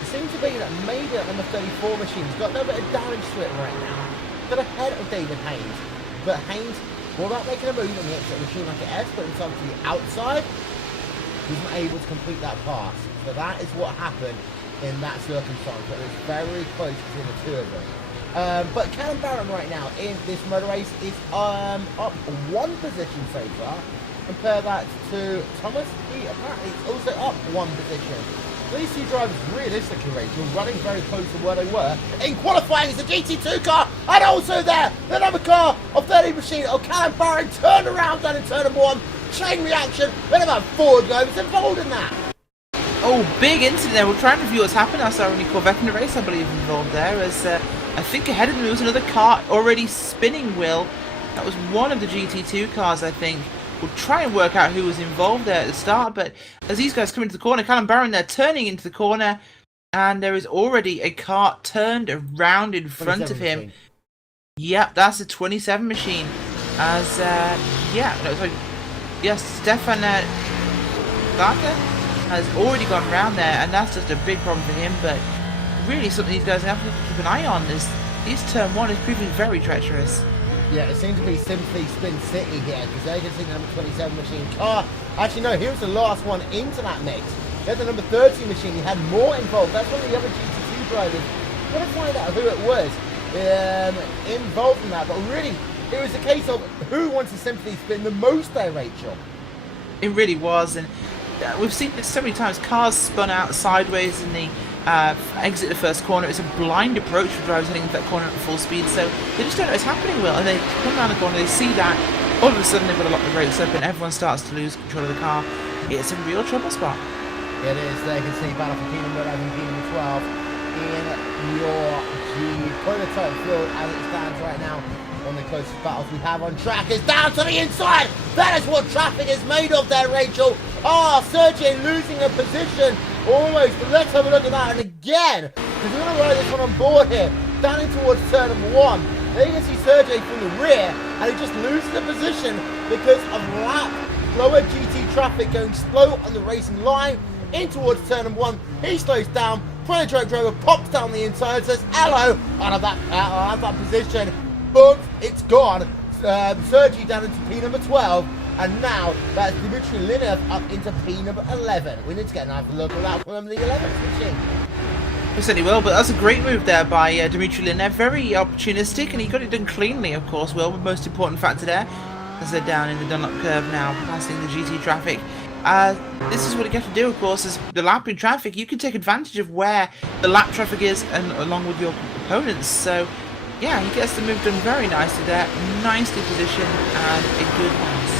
It seems to be that maybe that number 34 machine's got a little bit of damage to it right now. Got ahead of David Haynes. But Haynes, all about making a move on the exit of the Schumacher S, put himself to the outside. He wasn't able to complete that pass. So that is what happened in that circumstance. But it was very close between the 2 of them. But Callum Barron right now in this motor race is up 1 position so far. Compare that to Thomas. He apparently is also up 1 position. These 2 drivers, realistically, Rachel, running very close to where they were. In qualifying, it's a GT2 car, and also there, the number car of 30 machine of Callum Barron turned around down in turn number 1. Chain reaction, then about 4 drivers involved in that. Oh, big incident there. We'll try and review what's happened. I saw only Corvette in the race, I believe, involved there. As I think ahead of them there was another car already spinning, Will. That was one of the GT2 cars, I think. We'll try and work out who was involved there at the start, but as these guys come into the corner, Callum Barron there turning into the corner, and there is already a car turned around in front of him. Machine. Yep, that's a 27 machine. As, Stefan Barker has already gone round there, and that's just a big problem for him, but really something these guys have to keep an eye on. This turn 1 is proving very treacherous. Yeah, it seems to be simply Spin City here, because they can see the number 27 machine car. Actually, no, he was the last one into that mix. Then the number 30 machine, he had more involved. That's one of the other GT2 drivers. I'm going to find out who it was involved in that, but really, it was a case of who wants to simply spin the most there, Rachel. It really was, and we've seen this so many times. Cars spun out sideways in the exit the first corner. It's a blind approach for drivers heading into that corner at full speed, so they just don't know what's happening, Will, and they come around the corner, they see that, all of a sudden they've got to lock the brakes up and everyone starts to lose control of the car. It's a real trouble spot. It is. There you can see battle for P number 11, P number 12 in your prototype field as it stands right now. One of the closest battles we have on track is down to the inside. That is what traffic is made of there, Rachel. Sergio losing a position almost. But let's have a look at that. And again, because we're going to ride this one on board here, down in towards turn number 1. There you can see Sergio from the rear, and he just loses the position because of lower GT traffic going slow on the racing line in towards turn number 1. He slows down. Prototype driver pops down the inside, says hello out of that position. But it's gone. Sergi down into P number 12, and now that's Dmitry Linev up into P number 11. We need to get another look at that from the 11th machine. He certainly will, but that's a great move there by Dimitri Linev. Very opportunistic, and he got it done cleanly, of course, Will. The most important factor there, as they're down in the Dunlop curve now, passing the GT traffic. This is what you have to do, of course, is the lapping traffic. You can take advantage of where the lap traffic is, and along with your opponents. So, yeah, he gets the move done very nicely there. Nicely positioned, and a good pass.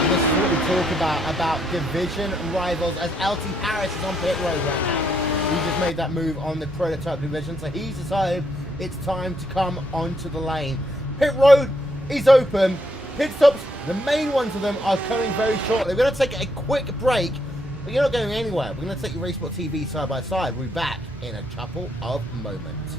And this is what we talk about division rivals, as LT Harris is on pit road right now. He just made that move on the prototype division, so he's decided it's time to come onto the lane. Pit road is open. Pit stops, the main ones of them, are coming very shortly. We're going to take a quick break, but you're not going anywhere. We're going to take your RaceSpotTV side by side. We'll be back in a couple of moments.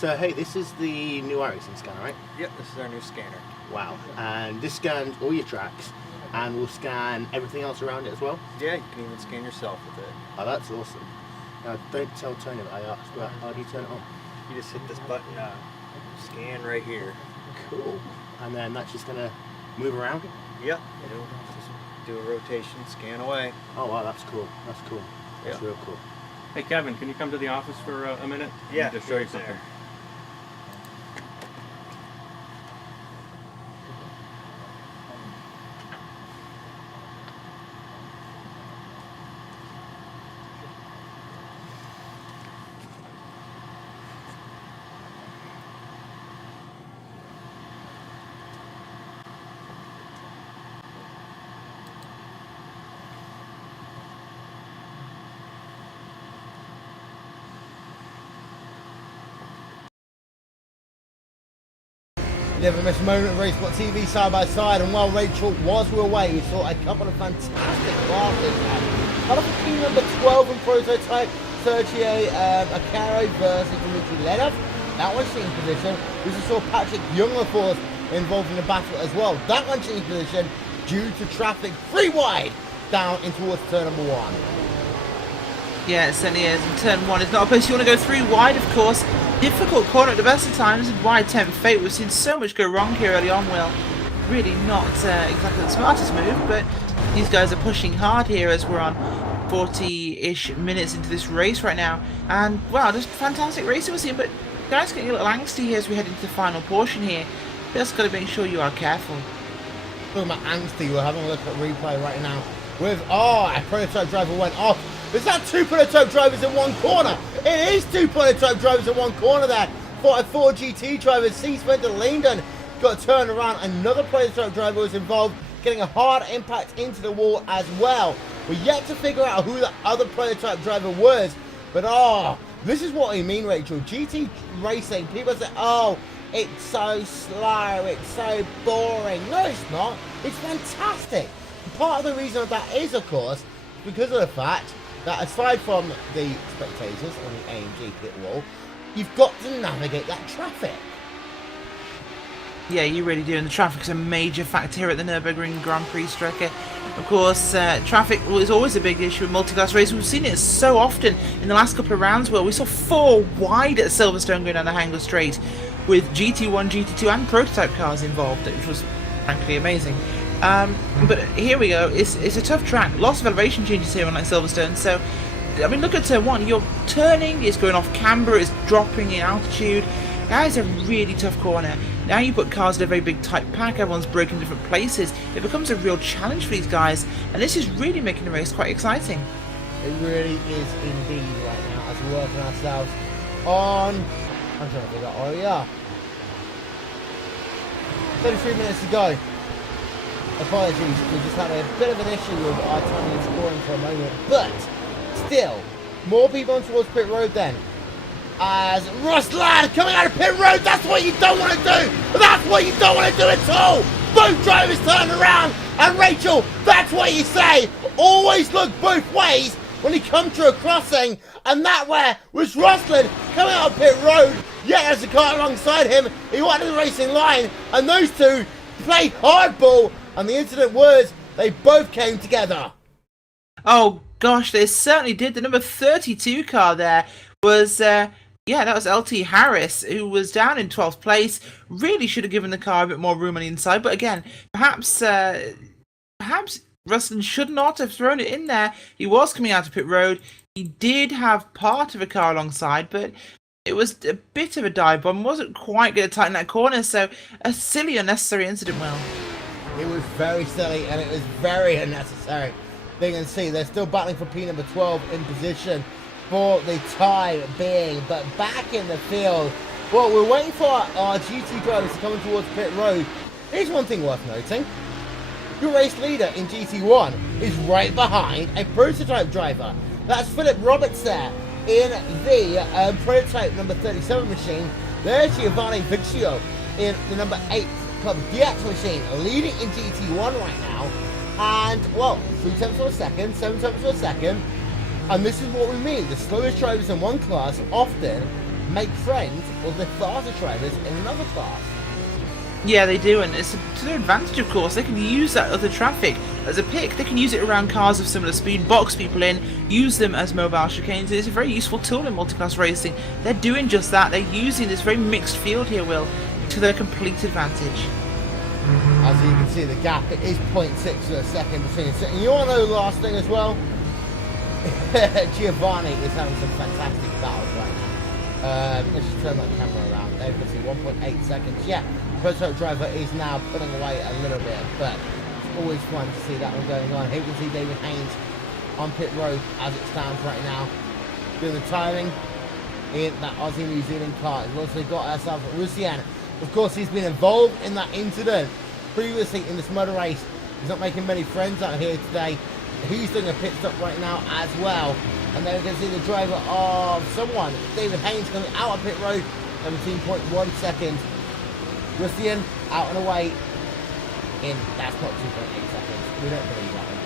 So hey, this is the new iRacing scanner, right? Yep, this is our new scanner. Wow. And this scans all your tracks and will scan everything else around it as well? Yeah, you can even scan yourself with it. Oh, that's awesome. Now, don't tell Tony that I asked, but how do you turn it on? You just hit this button, scan right here. Cool. And then that's just going to move around? Yep, it'll just do a rotation, scan away. Oh, wow, that's cool. That's cool. That's Yeah. real cool. Hey, Kevin, can you come to the office for a minute? Yeah, Just show you there. something. Never miss a moment of RaceSpotTV side by side, and while Rachel was away, we saw a couple of fantastic classes. Cut off a team number 12 in prototype, Sergio Acaro versus Dimitri Lenov. That one's in position. We just saw Patrick Younglerforce involved in the battle as well. That one's in position due to traffic 3 wide down in towards turn number 1. Yeah, it certainly is. And turn 1 is not a place you want to go 3 wide, of course. Difficult corner at the best of times, and wide tempt fate. We've seen so much go wrong here early on, Will. Really not exactly the smartest move, but these guys are pushing hard here as we're on 40-ish minutes into this race right now, and wow, just fantastic racing we're seeing. But guys, getting a little angsty here as we head into the final portion here. Just got to make sure you are careful. Talking about angsty, we're having a look at replay right now with a prototype driver went off. Is that two prototype drivers in one corner? It is two prototype drivers in one corner there. Four GT drivers. C. Spencer Linden got turned around. Another prototype driver was involved, getting a hard impact into the wall as well. We're yet to figure out who the other prototype driver was. But this is what I mean, Rachel. GT racing, people say, oh, it's so slow, it's so boring. No, it's not. It's fantastic. Part of the reason that is, of course, because of the fact that aside from the spectators on the AMG pit wall, you've got to navigate that traffic. Yeah, you really do, and the traffic's a major factor here at the Nurburgring Grand Prix Strecke. Of course, traffic is always a big issue in multi-class racing. We've seen it so often in the last couple of rounds where we saw 4 wide at Silverstone going down the Hangler Straight with GT1, GT2 and prototype cars involved, which was frankly amazing. But here we go, it's a tough track, lots of elevation changes here on like Silverstone, so I mean look at turn 1, you're turning, it's going off camber, it's dropping in altitude. That is a really tough corner. Now you put cars in a very big tight pack, everyone's broken in different places, it becomes a real challenge for these guys, and this is really making the race quite exciting. It really is indeed right now as we're working ourselves on, I'm trying to figure out, 33 minutes to go. Apologies, we just had a bit of an issue with our timing scoring for a moment, but still, more people on towards pit road then. As Ross Ladd coming out of pit road, that's what you don't want to do! That's what you don't want to do at all! Both drivers turn around, and Rachel, that's what you say! Always look both ways when you come to a crossing, and that where was Rosland coming out of pit road, yet there's a car alongside him, he wanted the racing line, and those two played hardball, and the incident was, they both came together. Oh gosh, they certainly did. The number 32 car there was, that was LT Harris, who was down in 12th place. Really should have given the car a bit more room on the inside, but again, perhaps Rustin should not have thrown it in there. He was coming out of pit road. He did have part of a car alongside, but it was a bit of a dive bomb. Wasn't quite going to tighten that corner, so a silly, unnecessary incident, Will. It was very silly and it was very unnecessary. They can see they're still battling for P number 12 in position for the time being, but back in the field. Well, we're waiting for our GT drivers to come towards pit road. Here's one thing worth noting. Your race leader in GT1 is right behind a prototype driver. That's Philip Roberts there in the prototype number 37 machine. There's Giovanni Vixio in the number 8 Club DX machine, leading in GT1 right now. And, well, 3 tenths of a second, 7 tenths of a second. And this is what we mean. The slowest drivers in one class often make friends with the faster drivers in another class. Yeah, they do, and it's to their advantage, of course. They can use that other traffic as a pick. They can use it around cars of similar speed, box people in, use them as mobile chicanes. It's a very useful tool in multi-class racing. They're doing just that. They're using this very mixed field here, Will, to their complete advantage. As you can see, the gap is 0.6 of a second between the two. And you want to know the last thing as well? Giovanni is having some fantastic battles right now. Let's just turn that camera around. There you can see 1.8 seconds. Yeah, prototype driver is now pulling away a little bit, but it's always fun to see that one going on. Here we can see David Haynes on pit road as it stands right now, doing the timing in that Aussie New Zealand car. We've also got ourselves Rusian. Of course, he's been involved in that incident previously in this motor race. He's not making many friends out here today. He's doing a pit stop right now as well. And then we can see the driver of someone, David Haynes, coming out of pit road, 17.1 seconds. Rusian out and away in, that's not 2.8 seconds. We don't believe that one.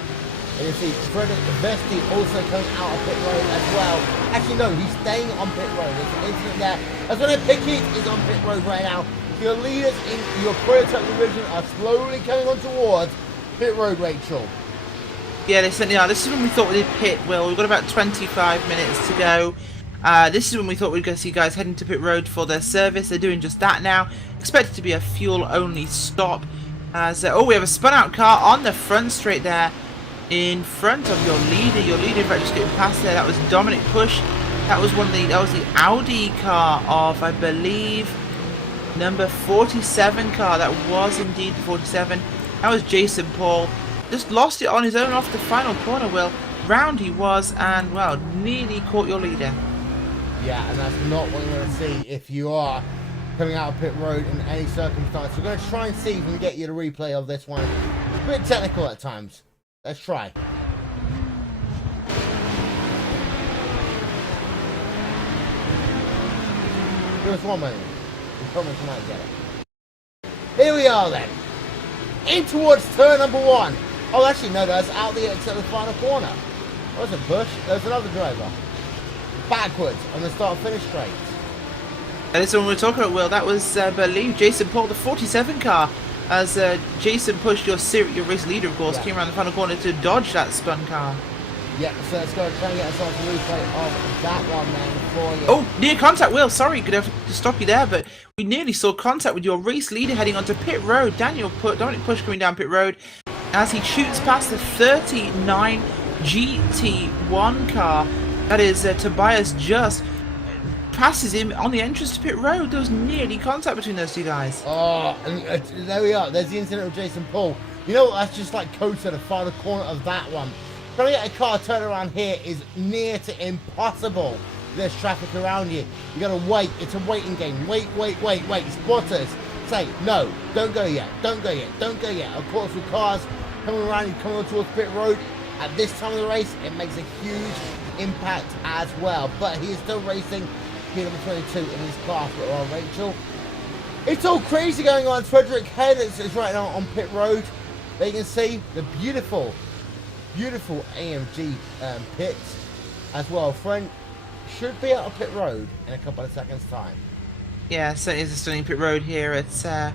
And you see Frederick Vesti also coming out of pit road as well. Actually, no, he's staying on pit road. There's an incident there. As well as Pickett is on pit road right now. Your leaders in your prototype division are slowly coming on towards pit road, Rachel. Yeah, they certainly are. This is when we thought we'd pit, Will. We've got about 25 minutes to go. This is when we thought we'd go see guys heading to pit road for their service. They're doing just that now. Expected to be a fuel-only stop. We have a spun-out car on the front straight there. in front of your leader. Your leader, in fact, just getting past there. That was Dominic Push. That was the Audi car of, I believe, number 47 car. That was indeed the 47. That was Jason Paul. Just lost it on his own off the final corner. Well, round he was, and well, nearly caught your leader. Yeah, and that's not what you're going to see if you are coming out of pit road in any circumstance. We're going to try and see if we can get you the replay of this one. It's a bit technical at times. Let's try. Give us 1 minute. We promise we might get it. Here we are then. In towards turn number 1. Oh, actually, no, that's out the exit of the final corner. That wasn't Bush. There's another driver. Backwards on the start-finish straight. And this one we're talking about, Will, that was, I believe, Jason Paul, the 47 car, as Jason pushed your race leader, of course, came around the final corner to dodge that spun car. Yep, so let's go and try and get ourselves a replay of that one then for you. Oh, near contact, Will. Sorry, gonna have to stop you there, but we nearly saw contact with your race leader heading onto pit road. Dominic Push coming down pit road as he shoots past the 39 GT1 car. That is Tobias Just passes him on the entrance to pit road. There was nearly contact between those two guys. Oh, and there we are. There's the incident with Jason Paul. You know what? That's just like Kota, the final corner of that one. Trying to get a car turned around here is near to impossible. There's traffic around you. You gotta wait. It's a waiting game. Wait. Spotters say, no, don't go yet. Don't go yet. Don't go yet. Of course, with cars coming around and coming towards pit road, at this time of the race, it makes a huge impact as well. But he is still racing number 22 in his class. But on Rachel, it's all crazy going on. Frederick Head is right now on pit road. There you can see the beautiful AMG pits as well. Friend should be out of pit road in a couple of seconds time. Yeah, certainly is a stunning pit road here at the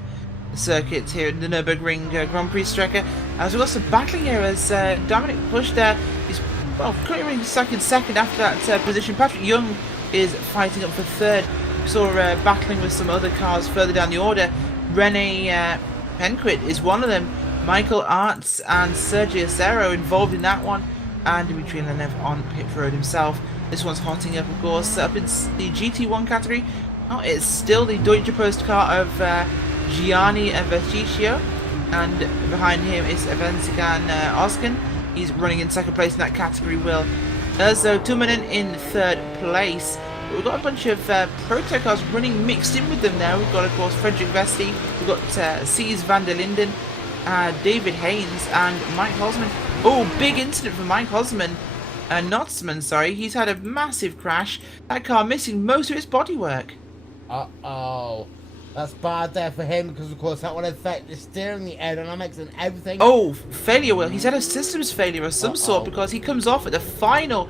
circuit here in the Nurburgring Grand Prix Strecker. As we've got some battling here as Dominic Push there. He's currently stuck in second after that position. Patrick Young is fighting up for third. We saw battling with some other cars further down the order. Rene Penquit is one of them. Michael Artz and Sergio Acero involved in that one, and Dmitry Lenev on pit road himself. This one's haunting up, of course, up in the GT1 category. Oh, it's still the Deutsche Post car of Gianni Verticcio, and behind him is Evensigan Oskin. He's running in second place in that category, Will. Erzo Tumanen in third place. We've got a bunch of proto cars running mixed in with them there. We've got, of course, Frederick Vesti, we've got Cees van der Linden, David Haynes and Mike Hosman. Oh, big incident for Mike Hosman. Notzman, sorry. He's had a massive crash. That car missing most of its bodywork. Uh-oh. That's bad there for him because, of course, that would affect the steering, the aerodynamics and everything. Oh, failure, Will. He's had a systems failure of some sort because he comes off at the final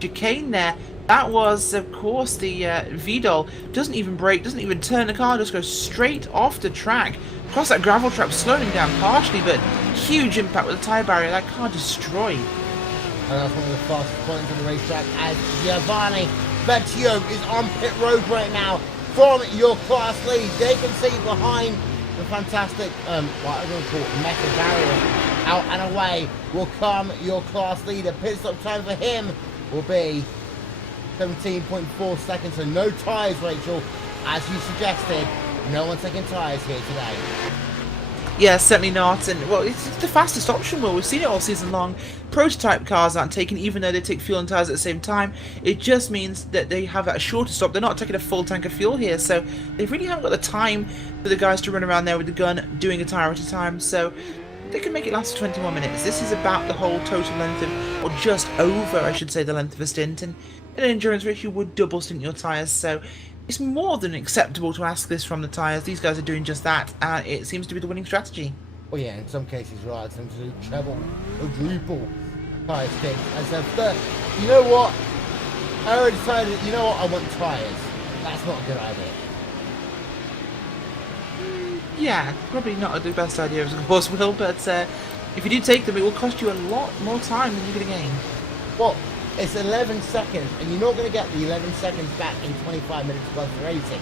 chicane there. That was, of course, the Vidal. Doesn't even brake, doesn't even turn the car, just goes straight off the track. Across that gravel trap, slowing him down partially, but huge impact with the tyre barrier. That car destroyed. And that's one of the fastest points on the racetrack as Giovanni Vecchio is on pit road right now from your class lead. They can see behind the fantastic, what I'm going to call it, metal barrier. Out and away will come your class leader. Pit stop time for him will be 17.4 seconds, so no tyres, Rachel, as you suggested. No one's taking tyres here today. Yeah, certainly not. And well, it's the fastest option. Well, we've seen it all season long. Prototype cars aren't taken, even though they take fuel and tyres at the same time. It just means that they have a shorter stop. They're not taking a full tank of fuel here, so they really haven't got the time for the guys to run around there with the gun, doing a tyre at a time. So they can make it last for 21 minutes. This is about the whole total length of, or just over, I should say, the length of a stint. And in an endurance race, you would double stint your tyres. So it's more than acceptable to ask this from the tyres. These guys are doing just that, and it seems to be the winning strategy. Well, yeah, in some cases, right, some to do treble or quadruple tyre stints. As a third, you know what? I already decided, you know what, I want tyres. That's not a good idea. Yeah, probably not the best idea, of course, Will, but if you do take them, it will cost you a lot more time than you're going to gain. Well, it's 11 seconds, and you're not going to get the 11 seconds back in 25 minutes worth of racing.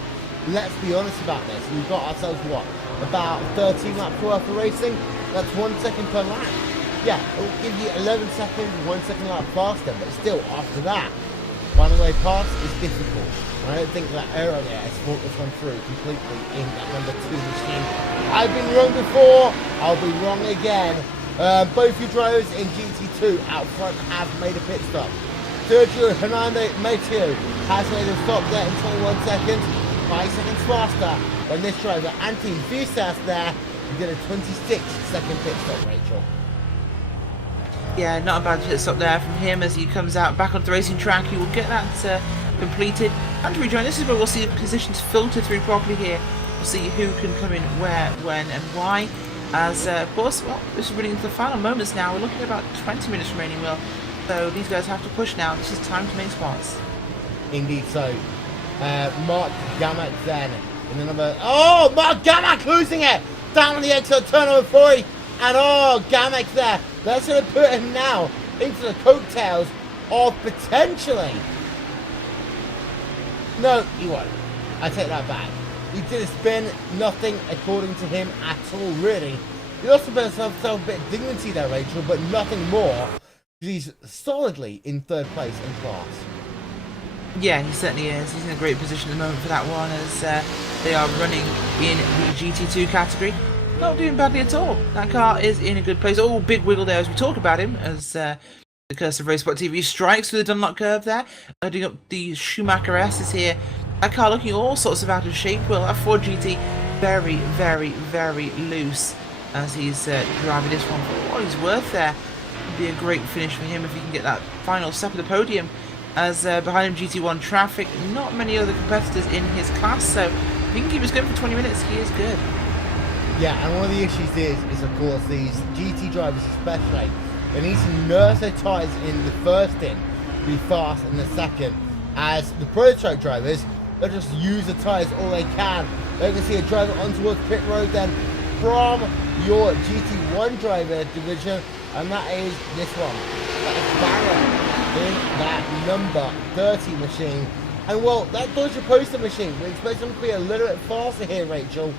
Let's be honest about this. We've got ourselves, what, about 13 laps worth of racing? That's 1 second per lap. Yeah, it will give you 11 seconds, 1 second lap faster, but still, after that, finding a way past is difficult. And I don't think that error there has thought this one through completely in that number 2 machine. I've been wrong before, I'll be wrong again. Both your drivers in GT2 out front have made a pit stop. Sergio Hernando Mateo has made a stop there in 21 seconds, 5 seconds faster than this driver. Antti Visas there, he did a 26-second pit stop, Rachel. Yeah, not a bad pit stop there from him as he comes out back onto the racing track. He will get that completed and rejoin. This is where we'll see the positions filter through properly here. We'll see who can come in where, when and why. As of course, well, this is running into the final moments now. We're looking at about 20 minutes remaining, Will. So these guys have to push now. This is time to make spots. Indeed so. Mark Gamak then in the number... Oh, Mark Gamak losing it! Down on the exit, turn number 40. And oh, Gamak there. That's going to put him now into the coattails of potentially... No, he won't. I take that back. He did a spin, nothing according to him at all, really. He also put himself a bit of dignity there, Rachel, but nothing more. He's solidly in 3rd place in class. Yeah, he certainly is. He's in a great position at the moment for that one as they are running in the GT2 category. Not doing badly at all. That car is in a good place. Oh, big wiggle there as we talk about him as the curse of RaceSpotTV strikes through the Dunlop curve there. Loading up the Schumacher S is here. That car looking all sorts of out of shape. Well, that Ford GT very, very, very loose as he's driving this one for what he's worth there. Be a great finish for him if he can get that final step of the podium as behind him GT1 traffic, not many other competitors in his class, so if he can keep us going for 20 minutes he is good. Yeah, and one of the issues is of course these GT drivers especially, they need to nurse their tyres in the first in to be fast in the second, as the prototype drivers, they'll just use the tyres all they can. They can see a driver on towards pit road then from your GT1 driver division, and that is this one. That is Barra in that number 30 machine. And well, that Dodge Poster machine, we expect him to be a little bit faster here, Rachel.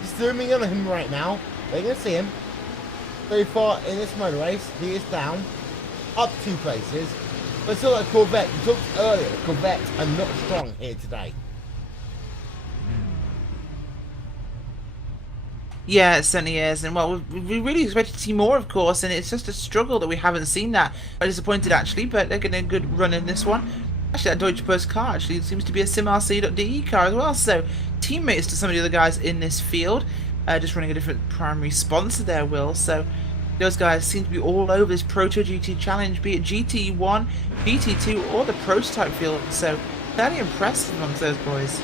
Just zooming in on him right now. They're going to see him. So far in this motor race, he is down, up 2 places. But still that Corvette, we talked earlier, the Corvettes are not strong here today. Yeah, it certainly is, and well, we really expected to see more, of course, and it's just a struggle that we haven't seen that. I'm disappointed, actually, but they're getting a good run in this one. Actually, that Deutsche Post car actually seems to be a SimRC.de car as well, so teammates to some of the other guys in this field, just running a different primary sponsor there, Will, so those guys seem to be all over this ProtoGT challenge, be it GT1, GT2, or the prototype field, so fairly impressive amongst those boys.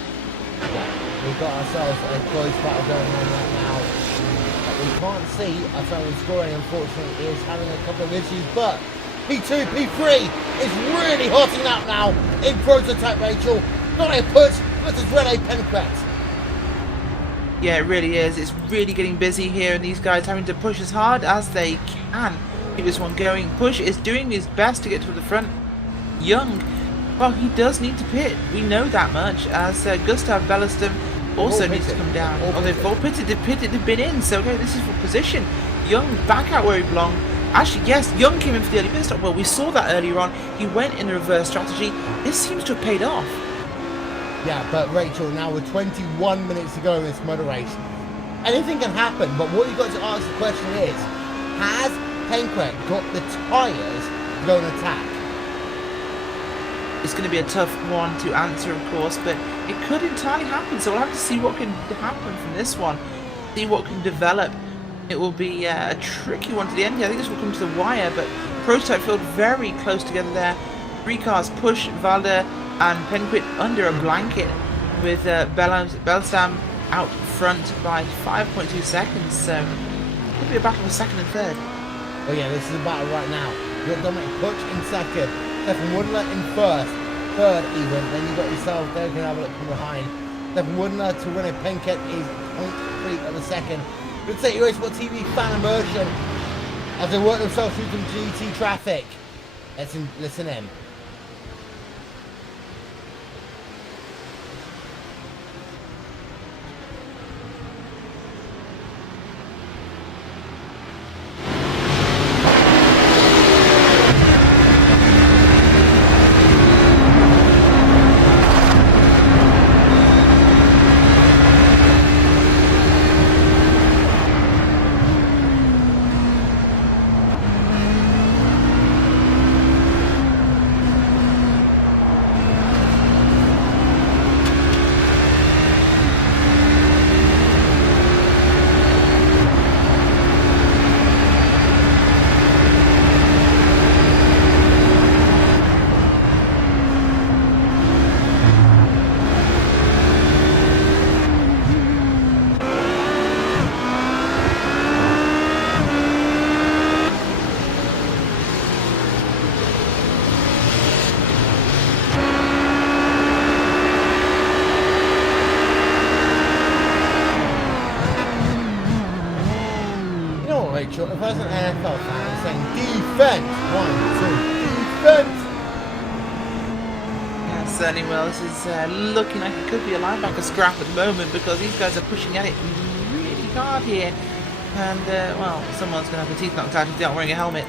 We've got ourselves a close battle going on right now. We can't see our final scoring, unfortunately, is having a couple of issues, but P2, P3 is really hotting up now in prototype, Rachel. Not a push, but it's Rene Penquet. Yeah, it really is. It's really getting busy here, and these guys having to push as hard as they can. Keep this one going. Push is doing his best to get to the front. Young, well, he does need to pit. We know that much, as Gustav Bellaston also needs to come down. Oh, they've all pitted, they've been in, so okay, this is for position. Young back out where he belonged. Actually, yes, Young came in for the early pit stop. Well, we saw that earlier on. He went in the reverse strategy. This seems to have paid off. Yeah, but Rachel, now with 21 minutes to go in this motor race, anything can happen, but what you've got to ask the question is, has Penquet got the tyres to go and attack? It's going to be a tough one to answer, of course, but it could entirely happen, so we'll have to see what can happen from this one, see what can develop. It will be a tricky one to the end here. I think this will come to the wire, but prototype field very close together there. 3 cars push Valder and Penquet under a blanket with Belstam out front by 5.2 seconds, so it could be a battle for second and third. Oh yeah, this is a battle right now. You've got Dominic Puch in second, Stefan Woodler in first, third even, then you've got yourself, there you can have a look from behind. Stefan Woodler to Rene Penquet is 0.3 at the second. Let's take your RaceSpotTV fan immersion as they work themselves through some GT traffic. Let's listen in. pleasant NFL fan saying defense. 1, 2, defense. Yeah, certainly will. This is looking like it could be a linebacker scrap at the moment because these guys are pushing at it really hard here. And, well, someone's going to have their teeth knocked out if they aren't wearing a helmet.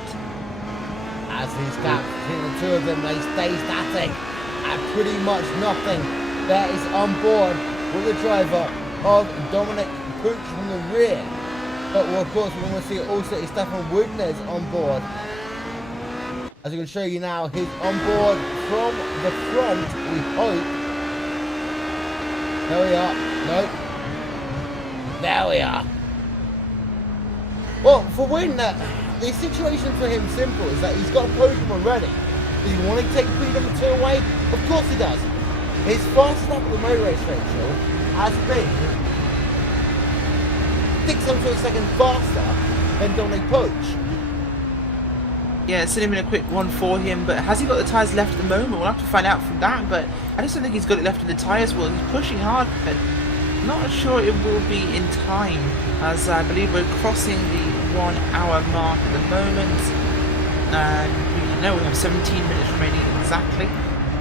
As these gaps between the two of them, they stay static at pretty much nothing. That is on board with the driver of Dominic Pooch from the rear. But well, of course, we're going to see also is Stefan Wigner's on board. As I'm going to show you now, he's on board from the front, we hope. There we are. Nope. There we are. Well, for Wigner, the situation for him simple is that he's got a podium already. Does he want to take lead number 2 away? Of course he does. His fastest lap of the motor race, Rachel, has been 600 a second faster than Dominic Pooch. Yeah, it's been a quick one for him, but has he got the tyres left at the moment? We'll have to find out from that, but I just don't think he's got it left in the tyres. Well, he's pushing hard, but not sure it will be in time, as I believe we're crossing the 1 hour mark at the moment, and we know we have 17 minutes remaining exactly,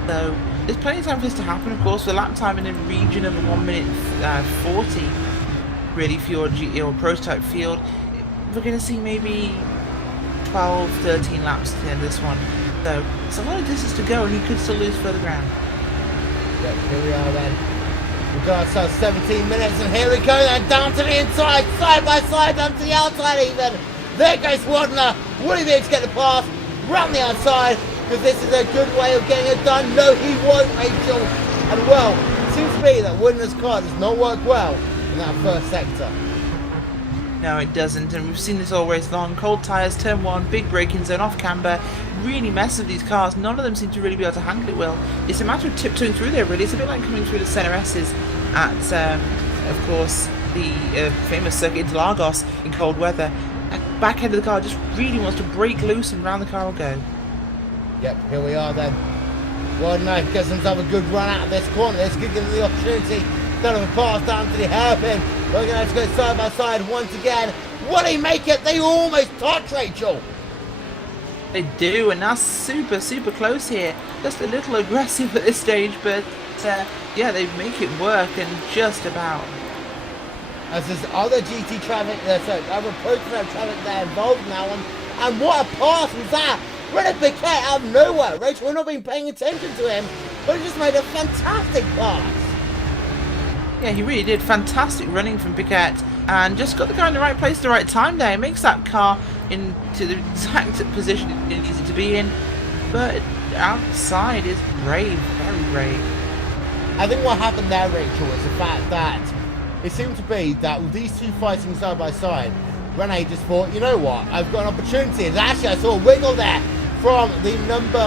so there's plenty of time for this to happen. Of course, the lap time in the region of 1 minute 40, really, for your GT or prototype field. We're going to see maybe 12, 13 laps at the end of this one, so it's a lot of distance to go, and he could still lose further ground. Yep, here we are then. We've got ourselves 17 minutes, and here we go then, down to the inside, side by side, down to the outside even. There goes Wadner. Will he be able to get the pass? Round the outside, because this is a good way of getting it done. No, he won't, Rachel. And well, it seems to be that Wadner's car does not work well in that first sector. No, it doesn't, and we've seen this all race long. Cold tyres, turn 1, big braking zone, off camber, really mess with these cars. None of them seem to really be able to handle it well. It's a matter of tiptoeing through there, really. It's a bit like coming through the Senna S's at, of course, the famous circuit Interlagos in cold weather. Back end of the car just really wants to break loose, and round the car will go. Yep, here we are then. Wadner gets himself a good run out of this corner. This could give him the opportunity. Instead of a pass down to the hairpin, we're going to have to go side by side once again. Will he make it? They almost touch, Rachel. They do, and that's super, super close here. Just a little aggressive at this stage, but yeah, they make it work, and just about. As there's other GT traffic, other prototype traffic there involved in that one. And what a pass was that? René Piquet out of nowhere. Rachel, we've not been paying attention to him, but he just made a fantastic pass. Yeah, he really did. Fantastic running from Piquet, and just got the car in the right place at the right time there. It makes that car into the exact position it needs it to be in, but outside is brave, very brave. I think what happened there, Rachel, is the fact that it seemed to be that with these two fighting side by side, René just thought, you know what, I've got an opportunity. And actually, I saw a wiggle there from the number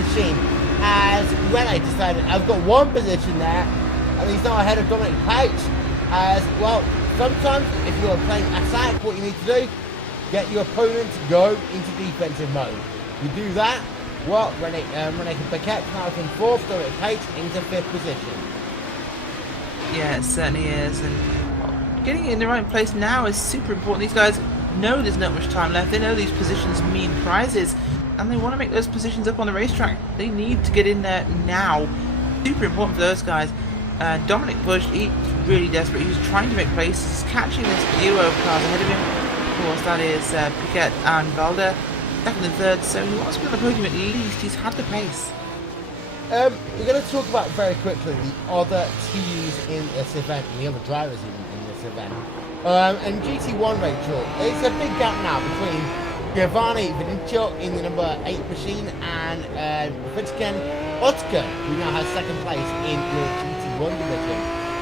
machine as René decided, I've got one position there, and he's now ahead of Dominic Page. As well, sometimes if you're playing attack, what you need to do, get your opponent to go into defensive mode. You do that, well, René Piquet now in 4th, Dominic Page into 5th position. Yeah, it certainly is, and getting it in the right place now is super important. These guys know there's not much time left. They know these positions mean prizes, and they want to make those positions up on the racetrack. They need to get in there now. Super important for those guys. Dominic Bush, he's really desperate. He's trying to make places, catching this duo of cars ahead of him. Of course, that is Piquet and Valder, 2nd and 3rd, so he wants to be on the podium at least. He's had the pace. We're going to talk about very quickly the other teams in this event, and the other drivers even in this event. And GT1, Rachel, it's a big gap now between Giovanni Vincenzo in the number 8 machine and Fitzken Otker, who now has 2nd place in your GT1 division.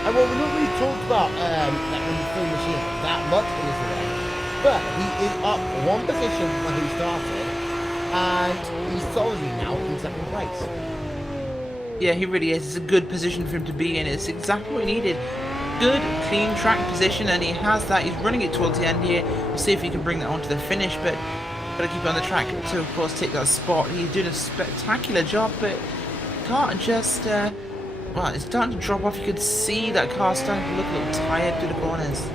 And well, we've not really talked about that number 3 machine that much in this event, but he is up 1 position from where he started, and he's solidly now in 2nd place. Yeah, he really is. It's a good position for him to be in. It's exactly what he needed. Good, clean track position, and he has that. He's running it towards the end here. We'll see if he can bring that onto the finish, but got to keep it on the track to, of course, take that spot. He's doing a spectacular job, but can't just, well, it's starting to drop off. You could see that car starting to look a little tired through the corners.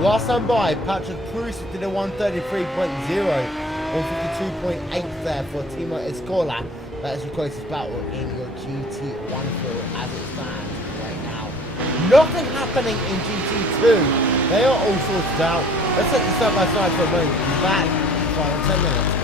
Last time by, Patrick Bruce did a 133.0 on 52.8 there for Timo Escola. That is your closest battle in your GT1 field as it stands right now. Nothing happening in GT2. They are all sorted out. Let's take this side by side for a moment. Be back in 5 or 10 minutes.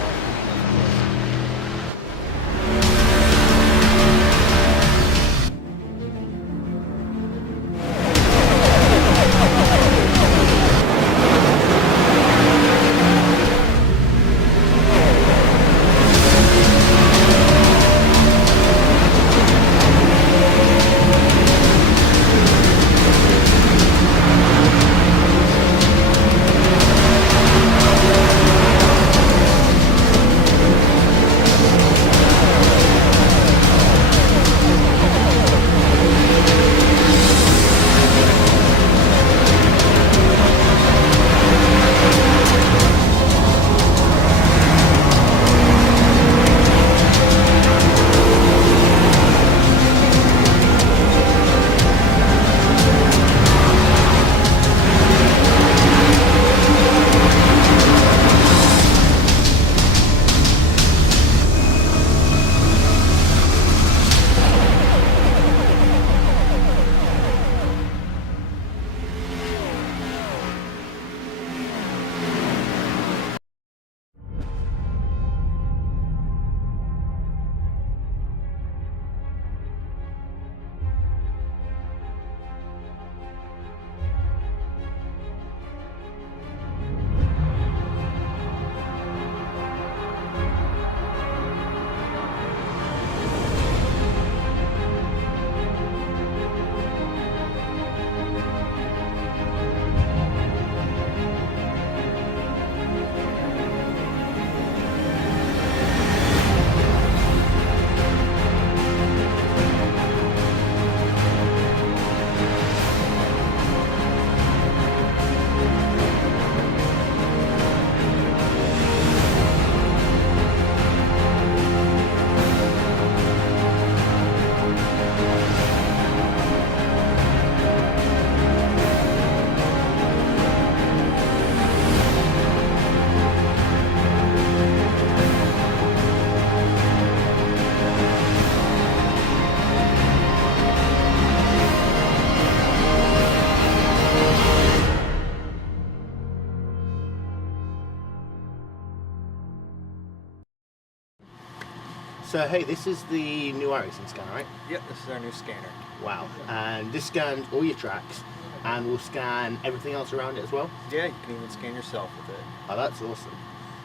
So hey, this is the new iRacing scanner, right? Yep, this is our new scanner. Wow. And this scans all your tracks and will scan everything else around it as well? Yeah, you can even scan yourself with it. Oh, that's awesome.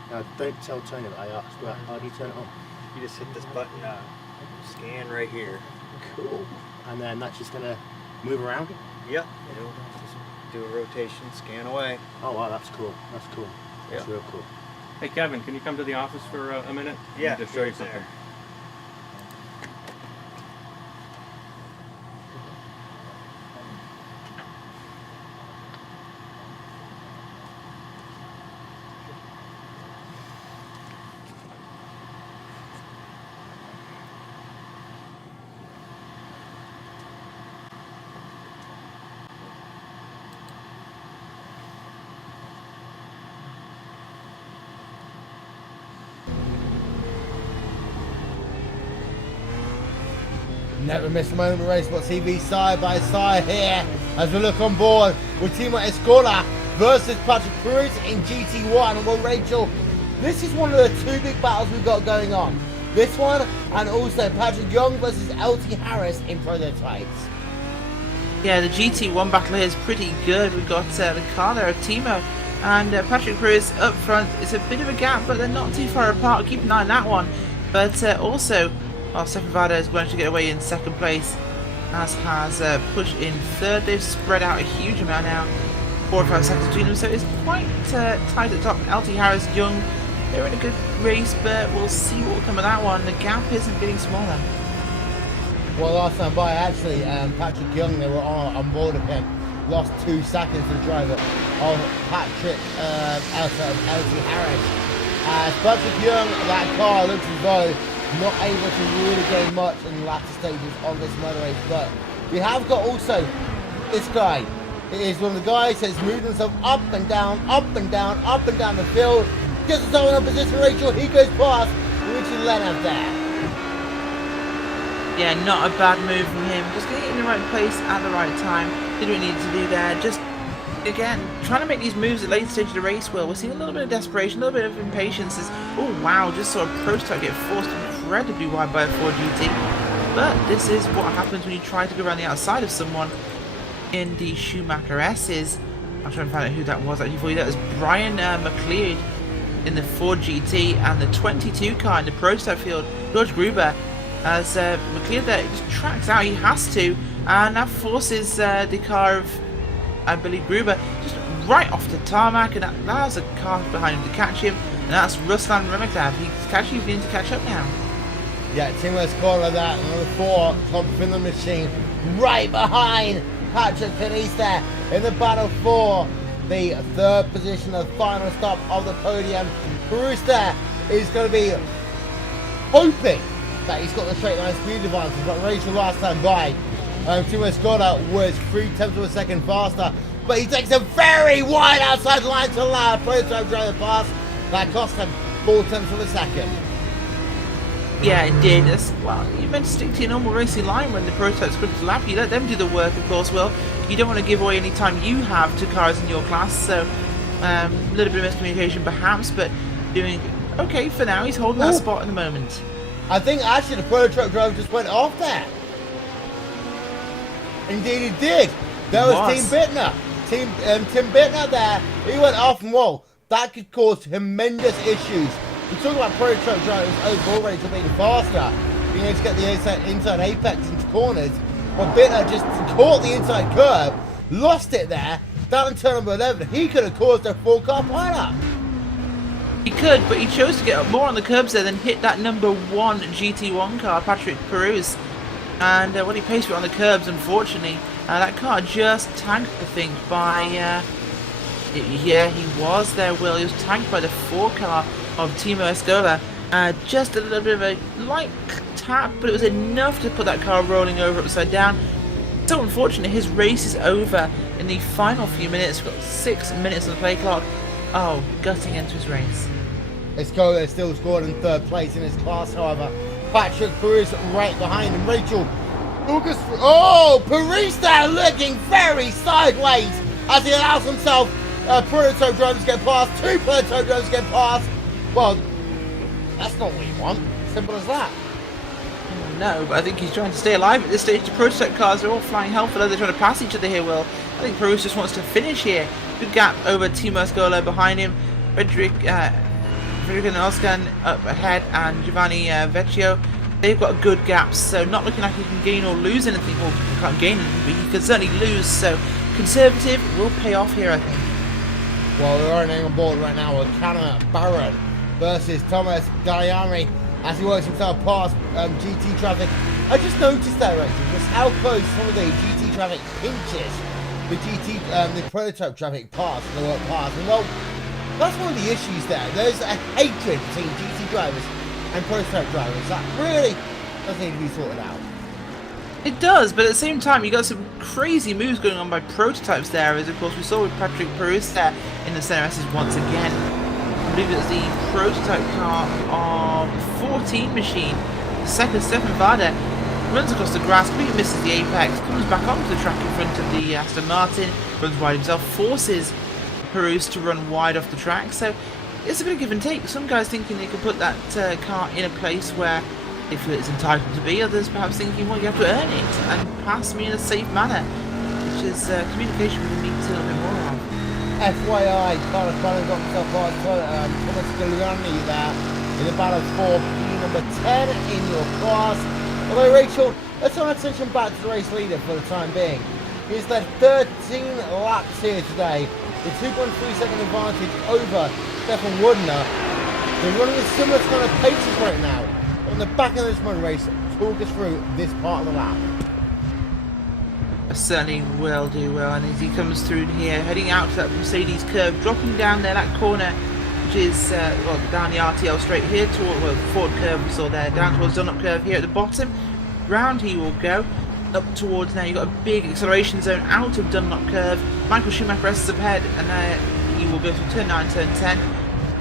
Now, don't tell Tony that I asked, but how do you turn it on? You just hit this button, scan right here. Cool. And then that's just going to move around? Yep, it'll just do a rotation, scan away. Oh wow, that's cool. That's cool. That's Yeah. real cool. Hey Kevin, can you come to the office for a minute? Yeah, I need to show you right there. something. Never miss a moment with RaceSpotTV side by side here as we look on board with Timo Escola versus Patrick Cruz in GT1. Well, Rachel, this is one of the two big battles we've got going on. This one and also Patrick Young versus LT Harris in prototypes. Yeah, the GT1 battle here is pretty good. We've got the car there of Timo and Patrick Cruz up front. It's a bit of a gap, but they're not too far apart. Keep an eye on that one. But also, Stefan Vado is going to get away in second place, as has Push in third. They've spread out a huge amount now, 4 or 5 seconds between them, so it's quite tight at the top. LT Harris, Young, they're in a good race, but we'll see what will come of that one. The gap isn't getting smaller. Well, last time by, actually, Patrick Young, they were on board of him, lost 2 seconds to the driver of Patrick LT Harris. As Patrick Young, that car looks as though not able to really gain much in the latter stages on this motor race, but we have got also this guy, It is one of the guys that's moving himself up and down, up and down, up and down the field. Gets himself in a position, Rachel. He goes past Richard Leonard there. Yeah, not a bad move from him. Just getting in the right place at the right time. Did what he needed to do there. Just, again, trying to make these moves at late stage of the race. Well, we're seeing a little bit of desperation, a little bit of impatience. Oh, wow, just saw a prototype get forced incredibly wide by a 4GT. But this is what happens when you try to go around the outside of someone in the Schumacher S's. I'm trying to find out who that was actually for you. That was Brian McLeod in the 4GT and the 22 car in the prototype field. George Gruber, as McLeod there just tracks out, he has to, and that forces the car of, I believe, Gruber just right off the tarmac, and that allows a car behind him to catch him, and that's Ruslan Remigdav. He's actually beginning to catch up now. Yeah, teamwork score like that. Another 4 top Finland machine right behind Patrick Penise there in the battle for the 3rd position, the final stop of the podium. Bruce there is going to be hoping that he's got the straight line speed advantage, but Rachel last time by, teamwork score was 0.3 of a second faster, but he takes a very wide outside line to allow a prototype driver pass. That cost him 0.4 of a second. Yeah, it did. Well, you meant to stick to your normal racing line when the prototypes come to lap. You let them do the work, of course. Well, you don't want to give away any time you have to cars in your class, so a little bit of miscommunication perhaps, but doing okay for now. He's holding that spot at the moment. I think actually the prototype driver just went off there. Indeed he did. There was Tim Bittner. Tim Bittner there. He went off, and whoa, that could cause tremendous issues. We talk about prototype drivers overall rates being faster, being able to get the inside apex into corners, but Bittner just caught the inside curb, lost it there, down in turn number 11. He could have caused a 4-car pileup. He could, but he chose to get up more on the curbs there than hit that number 1 GT1 car, Patrick Peruz. And when he paced it on the curbs, unfortunately, that car just tanked, I think, by... yeah, he was there, Will. He was tanked by the 4 car of Timo Escola. Just a little bit of a light tap, but it was enough to put that car rolling over upside down. So unfortunate, his race is over in the final few minutes. We've got 6 minutes on the play clock. Oh, gutting into his race. Escola still scored in 3rd place in his class, however. Patrick Perez right behind him. Rachel Lucas. Oh, Perez there looking very sideways as he allows himself prototype drivers to get past. 2 prototype drivers to get past. Well, that's not what you want. Simple as that. No, but I think he's trying to stay alive at this stage. The prototype cars are all flying hell for leather, trying to pass each other here, Will. I think Perez just wants to finish here. Good gap over Timo Escola behind him. Frederick and Oskan up ahead, and Giovanni Vecchio. They've got good gaps, so not looking like he can gain or lose anything. Well, he can't gain anything, but he can certainly lose. So conservative will pay off here, I think. Well, we're running on board right now with Connor Barron versus Thomas Galliani as he works himself past GT traffic. I just noticed there, Rachel, just how close some of the GT traffic pinches the prototype traffic pass and the work pass. And well, that's one of the issues there. There's a hatred between GT drivers and prototype drivers that really does need to be sorted out. It does, but at the same time, you got some crazy moves going on by prototypes there, as of course we saw with Patrick Perez there in the Center S's once again. I believe it was the prototype car of 14 machine. The second, Stefan Varda runs across the grass, completely misses the apex, comes back onto the track in front of the Aston Martin, runs wide himself, forces Perez to run wide off the track. So it's a bit of give and take. Some guys thinking they can put that car in a place where they feel it's entitled to be, others perhaps thinking, well, you have to earn it and pass me in a safe manner, which is communication we need to a little bit more of. FYI, Carlos Ballon got himself past Thomas Galliani there in the battle for number 10 in your class. Although, Rachel, let's turn our attention back to the race leader for the time being. He's led 13 laps here today, with 2.3 second advantage over Stefan Woodner. They're running a similar kind of paces right now. On the back of this run race, talk us through this part of the lap. I certainly will do well, and as he comes through here, heading out to that Mercedes curve, dropping down there that corner, which is well, down the RTL straight here toward the Ford curve we saw there, down towards Dunlop curve here at the bottom. Round he will go. up towards now. You've got a big acceleration zone out of Dunlop Curve. Michael Schumacher rests up ahead, and there he will go through turn 9, turn 10.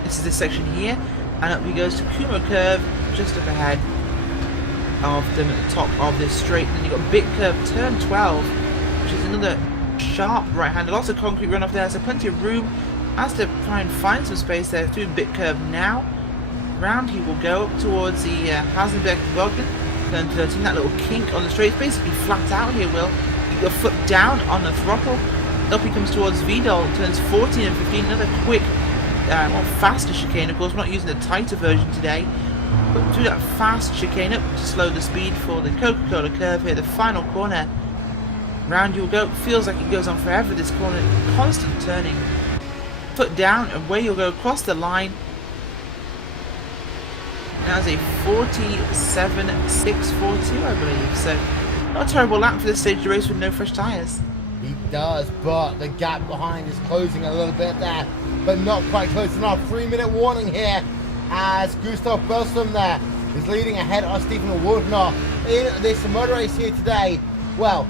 This is this section here, and up he goes to Kumo Curve, just up ahead of them at the top of this straight. And then you've got a big curve, turn 12, which is another sharp right hander. Lots of concrete runoff there, so plenty of room. Has to try and find some space there through the bit curve now. Round he will go up towards the Hasenberg Bogdan. Turn 13, that little kink on the straight. It's basically flat out here, Will. Keep your foot down on the throttle. Up he comes towards Vidal. Turns 14 and 15. Another quick, more faster chicane. Of course, we're not using the tighter version today. But through that fast chicane up to slow the speed for the Coca-Cola curve here. The final corner. Round you'll go. Feels like it goes on forever, this corner. Constant turning. Foot down, and away you'll go across the line. That's a 47.642, I believe. So, not a terrible lap for this stage of the race with no fresh tyres. He does, but the gap behind is closing a little bit there, but not quite close enough. 3-minute warning here as Gustav Belstam there is leading ahead of Stephen Waldner in this motor race here today. Well,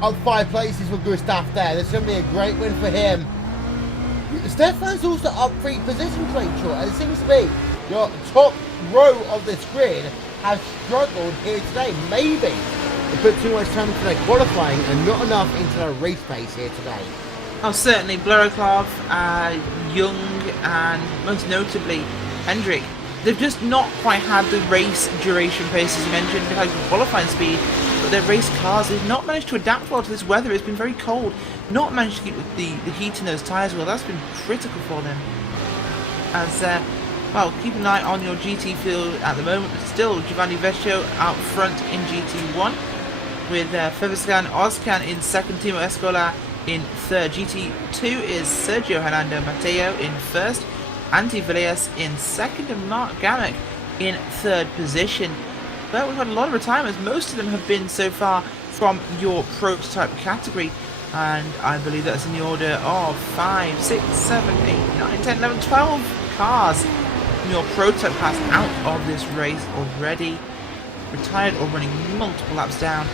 up 5 places with Gustav there. This is going to be a great win for him. Stefan's also up 3 positions, Rachel, and it seems to be your top row of this grid has struggled here today. Maybe they put too much time into their qualifying and not enough into their race pace here today. Oh, certainly Bloroklov, Young, and most notably Hendrick. They've just not quite had the race duration pace, as you mentioned. They've had good qualifying speed, but their race cars, they've not managed to adapt well to this weather. It's been very cold. Not managed to keep the heat in those tyres well. That's been critical for them. As, well, keep an eye on your GT field at the moment. But still, Giovanni Vecchio out front in GT1. With Feverscan Ozcan in second, Timo Escola in third. GT2 is Sergio Hernando Mateo in first. Antti Villiers in second, and Mark Gamek in third position. But we've had a lot of retirements. Most of them have been so far from your prototype category. And I believe that's in the order of 5, 6, 7, 8, 9, 10, 11, 12 cars in your prototype class out of this race already. Retired or running multiple laps down.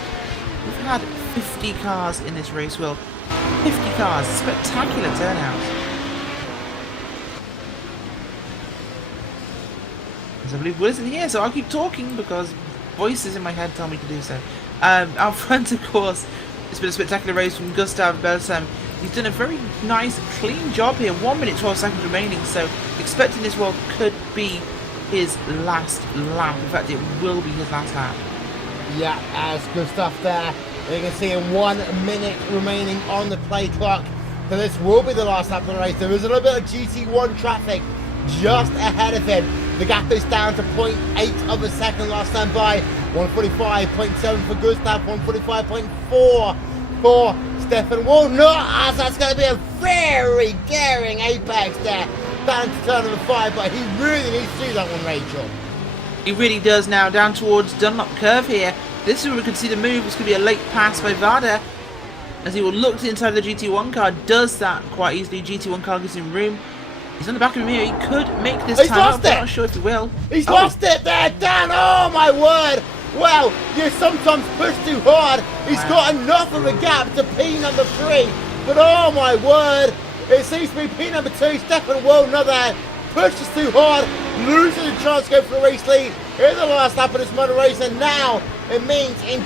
We've had 50 cars in this race, Will. 50 cars. Spectacular turnout. As I believe Will isn't here, so I'll keep talking because voices in my head tell me to do so. Out front, of course, it's been a spectacular race from Gustav Belstam. He's done a very nice, clean job here. 1 minute, 12 seconds remaining, so expecting this well could be his last lap. In fact, it will be his last lap. Yeah, as Gustav there, you can see him 1 minute remaining on the play clock. So this will be the last lap of the race. There is a little bit of GT1 traffic just ahead of him. The gap is down to 0.8 of a second last time by. 145.7 for Gustav, 145.4 for Stefan Waldner, as that's going to be a very daring apex there. Down to turn number 5, but he really needs to do that one, Rachel. He really does now, down towards Dunlop Curve here. This is where we can see the move. It's going to be a late pass by Vada, as he will look to the inside of the GT1 car. Does that quite easily. GT1 car gives him room. He's on the back of him here. He could make this time up, but I'm not sure if he will. He's lost it there, Dan. Oh, my word. Well, you sometimes push too hard. He's got enough of a gap to P number 3. But oh, my word. It seems to be P number 2, Stefan Waldner there. Pushes too hard, loses a chance to go for the race lead in the last lap of this motor race, and now it means in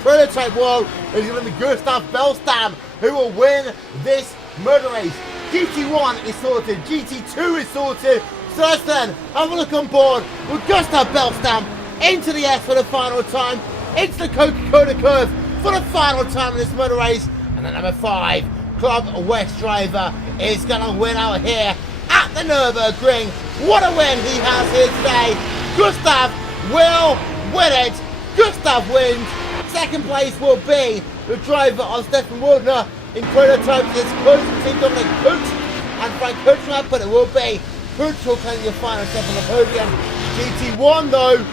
prototype world it's going to be Gustav Belstam who will win this motor race. GT1 is sorted, GT2 is sorted, so let's then have a look on board with Gustav Belstam into the S for the final time, into the Coca-Cola curve for the final time in this motor race, and then number 5, Club West driver, is going to win out here at the Nurburgring. What a win he has here today. Gustav will win it. Gustav wins. Second place will be the driver of Stefan Waldner in prototypes. It's close between Dominic Poots and Frank Kuchma, but it will be Poots will claim the final step on the podium. GT1 though,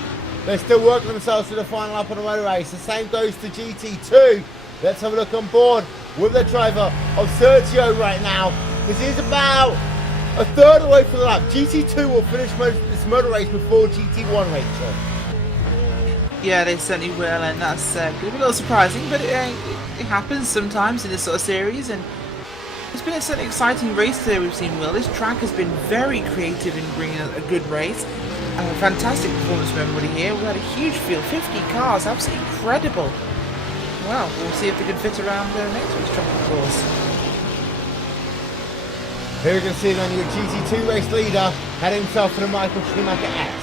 they're still working themselves to the final lap of the motor race. The same goes to GT2. Let's have a look on board with the driver of Sergio right now, because he's about a third of the way through the lap. GT2 will finish this motor race before GT1, Rachel. Yeah, they certainly will, and that's going to be a little surprising, but it happens sometimes in this sort of series, and it's been a certainly exciting race today we've seen, Will. This track has been very creative in bringing a good race. A fantastic performance from everybody here. We had a huge field, 50 cars, absolutely incredible. Well, we'll see if they can fit around next week's track, of course. Here we can see then your GT2 race leader had himself in a Michael Schumacher S.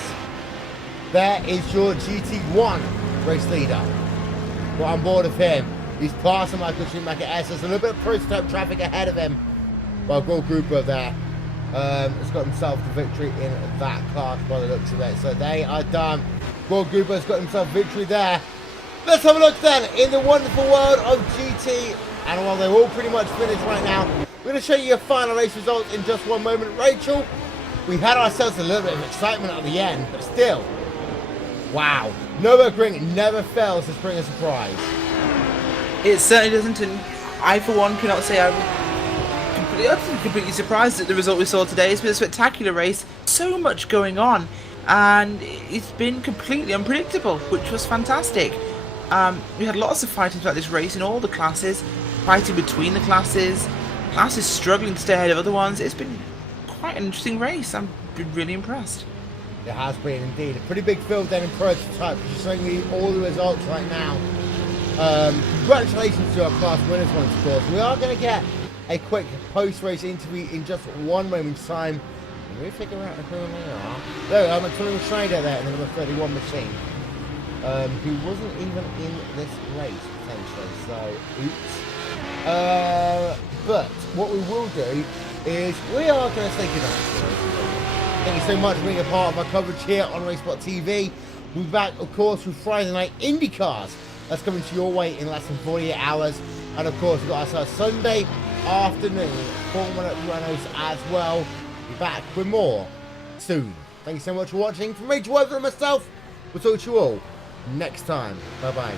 There is your GT1 race leader. We're on board of him. He's passing Michael Schumacher S. There's a little bit of prototype traffic ahead of him. Well, Gold Grouper there has got himself the victory in that car by the looks of it. So they are done. Gold Grouper's got himself victory there. Let's have a look then in the wonderful world of GT. And while they're all pretty much finished right now, we're going to show you your final race results in just one moment. Rachel, we had ourselves a little bit of excitement at the end, but still, wow. Nurburgring never fails to bring a surprise. It certainly doesn't, and I for one cannot say I'm completely surprised at the result we saw today. It's been a spectacular race, so much going on, and it's been completely unpredictable, which was fantastic. We had lots of fighting throughout this race in all the classes, fighting between the classes struggling to stay ahead of other ones. It's been quite an interesting race. I'm really impressed. It has been indeed. A pretty big field then in prototype. Just showing you all the results right now. Congratulations to our class winners once, of course. We are going to get a quick post-race interview in just one moment's time. Can we figure out who they are? There we are, McLaren Schneider there in the number 31 machine. Who wasn't even in this race, potentially. So, oops. But what we will do is we are going to say goodnight. Thank you so much for being a part of our coverage here on RaceSpotTV. We'll be back, of course, with Friday night IndyCars. That's coming to your way in less than 48 hours. And, of course, we've got ourselves Sunday afternoon Formula Renaults as well. Be back with more soon. Thank you so much for watching. From Rachel Weather and myself, we'll talk to you all next time. Bye-bye.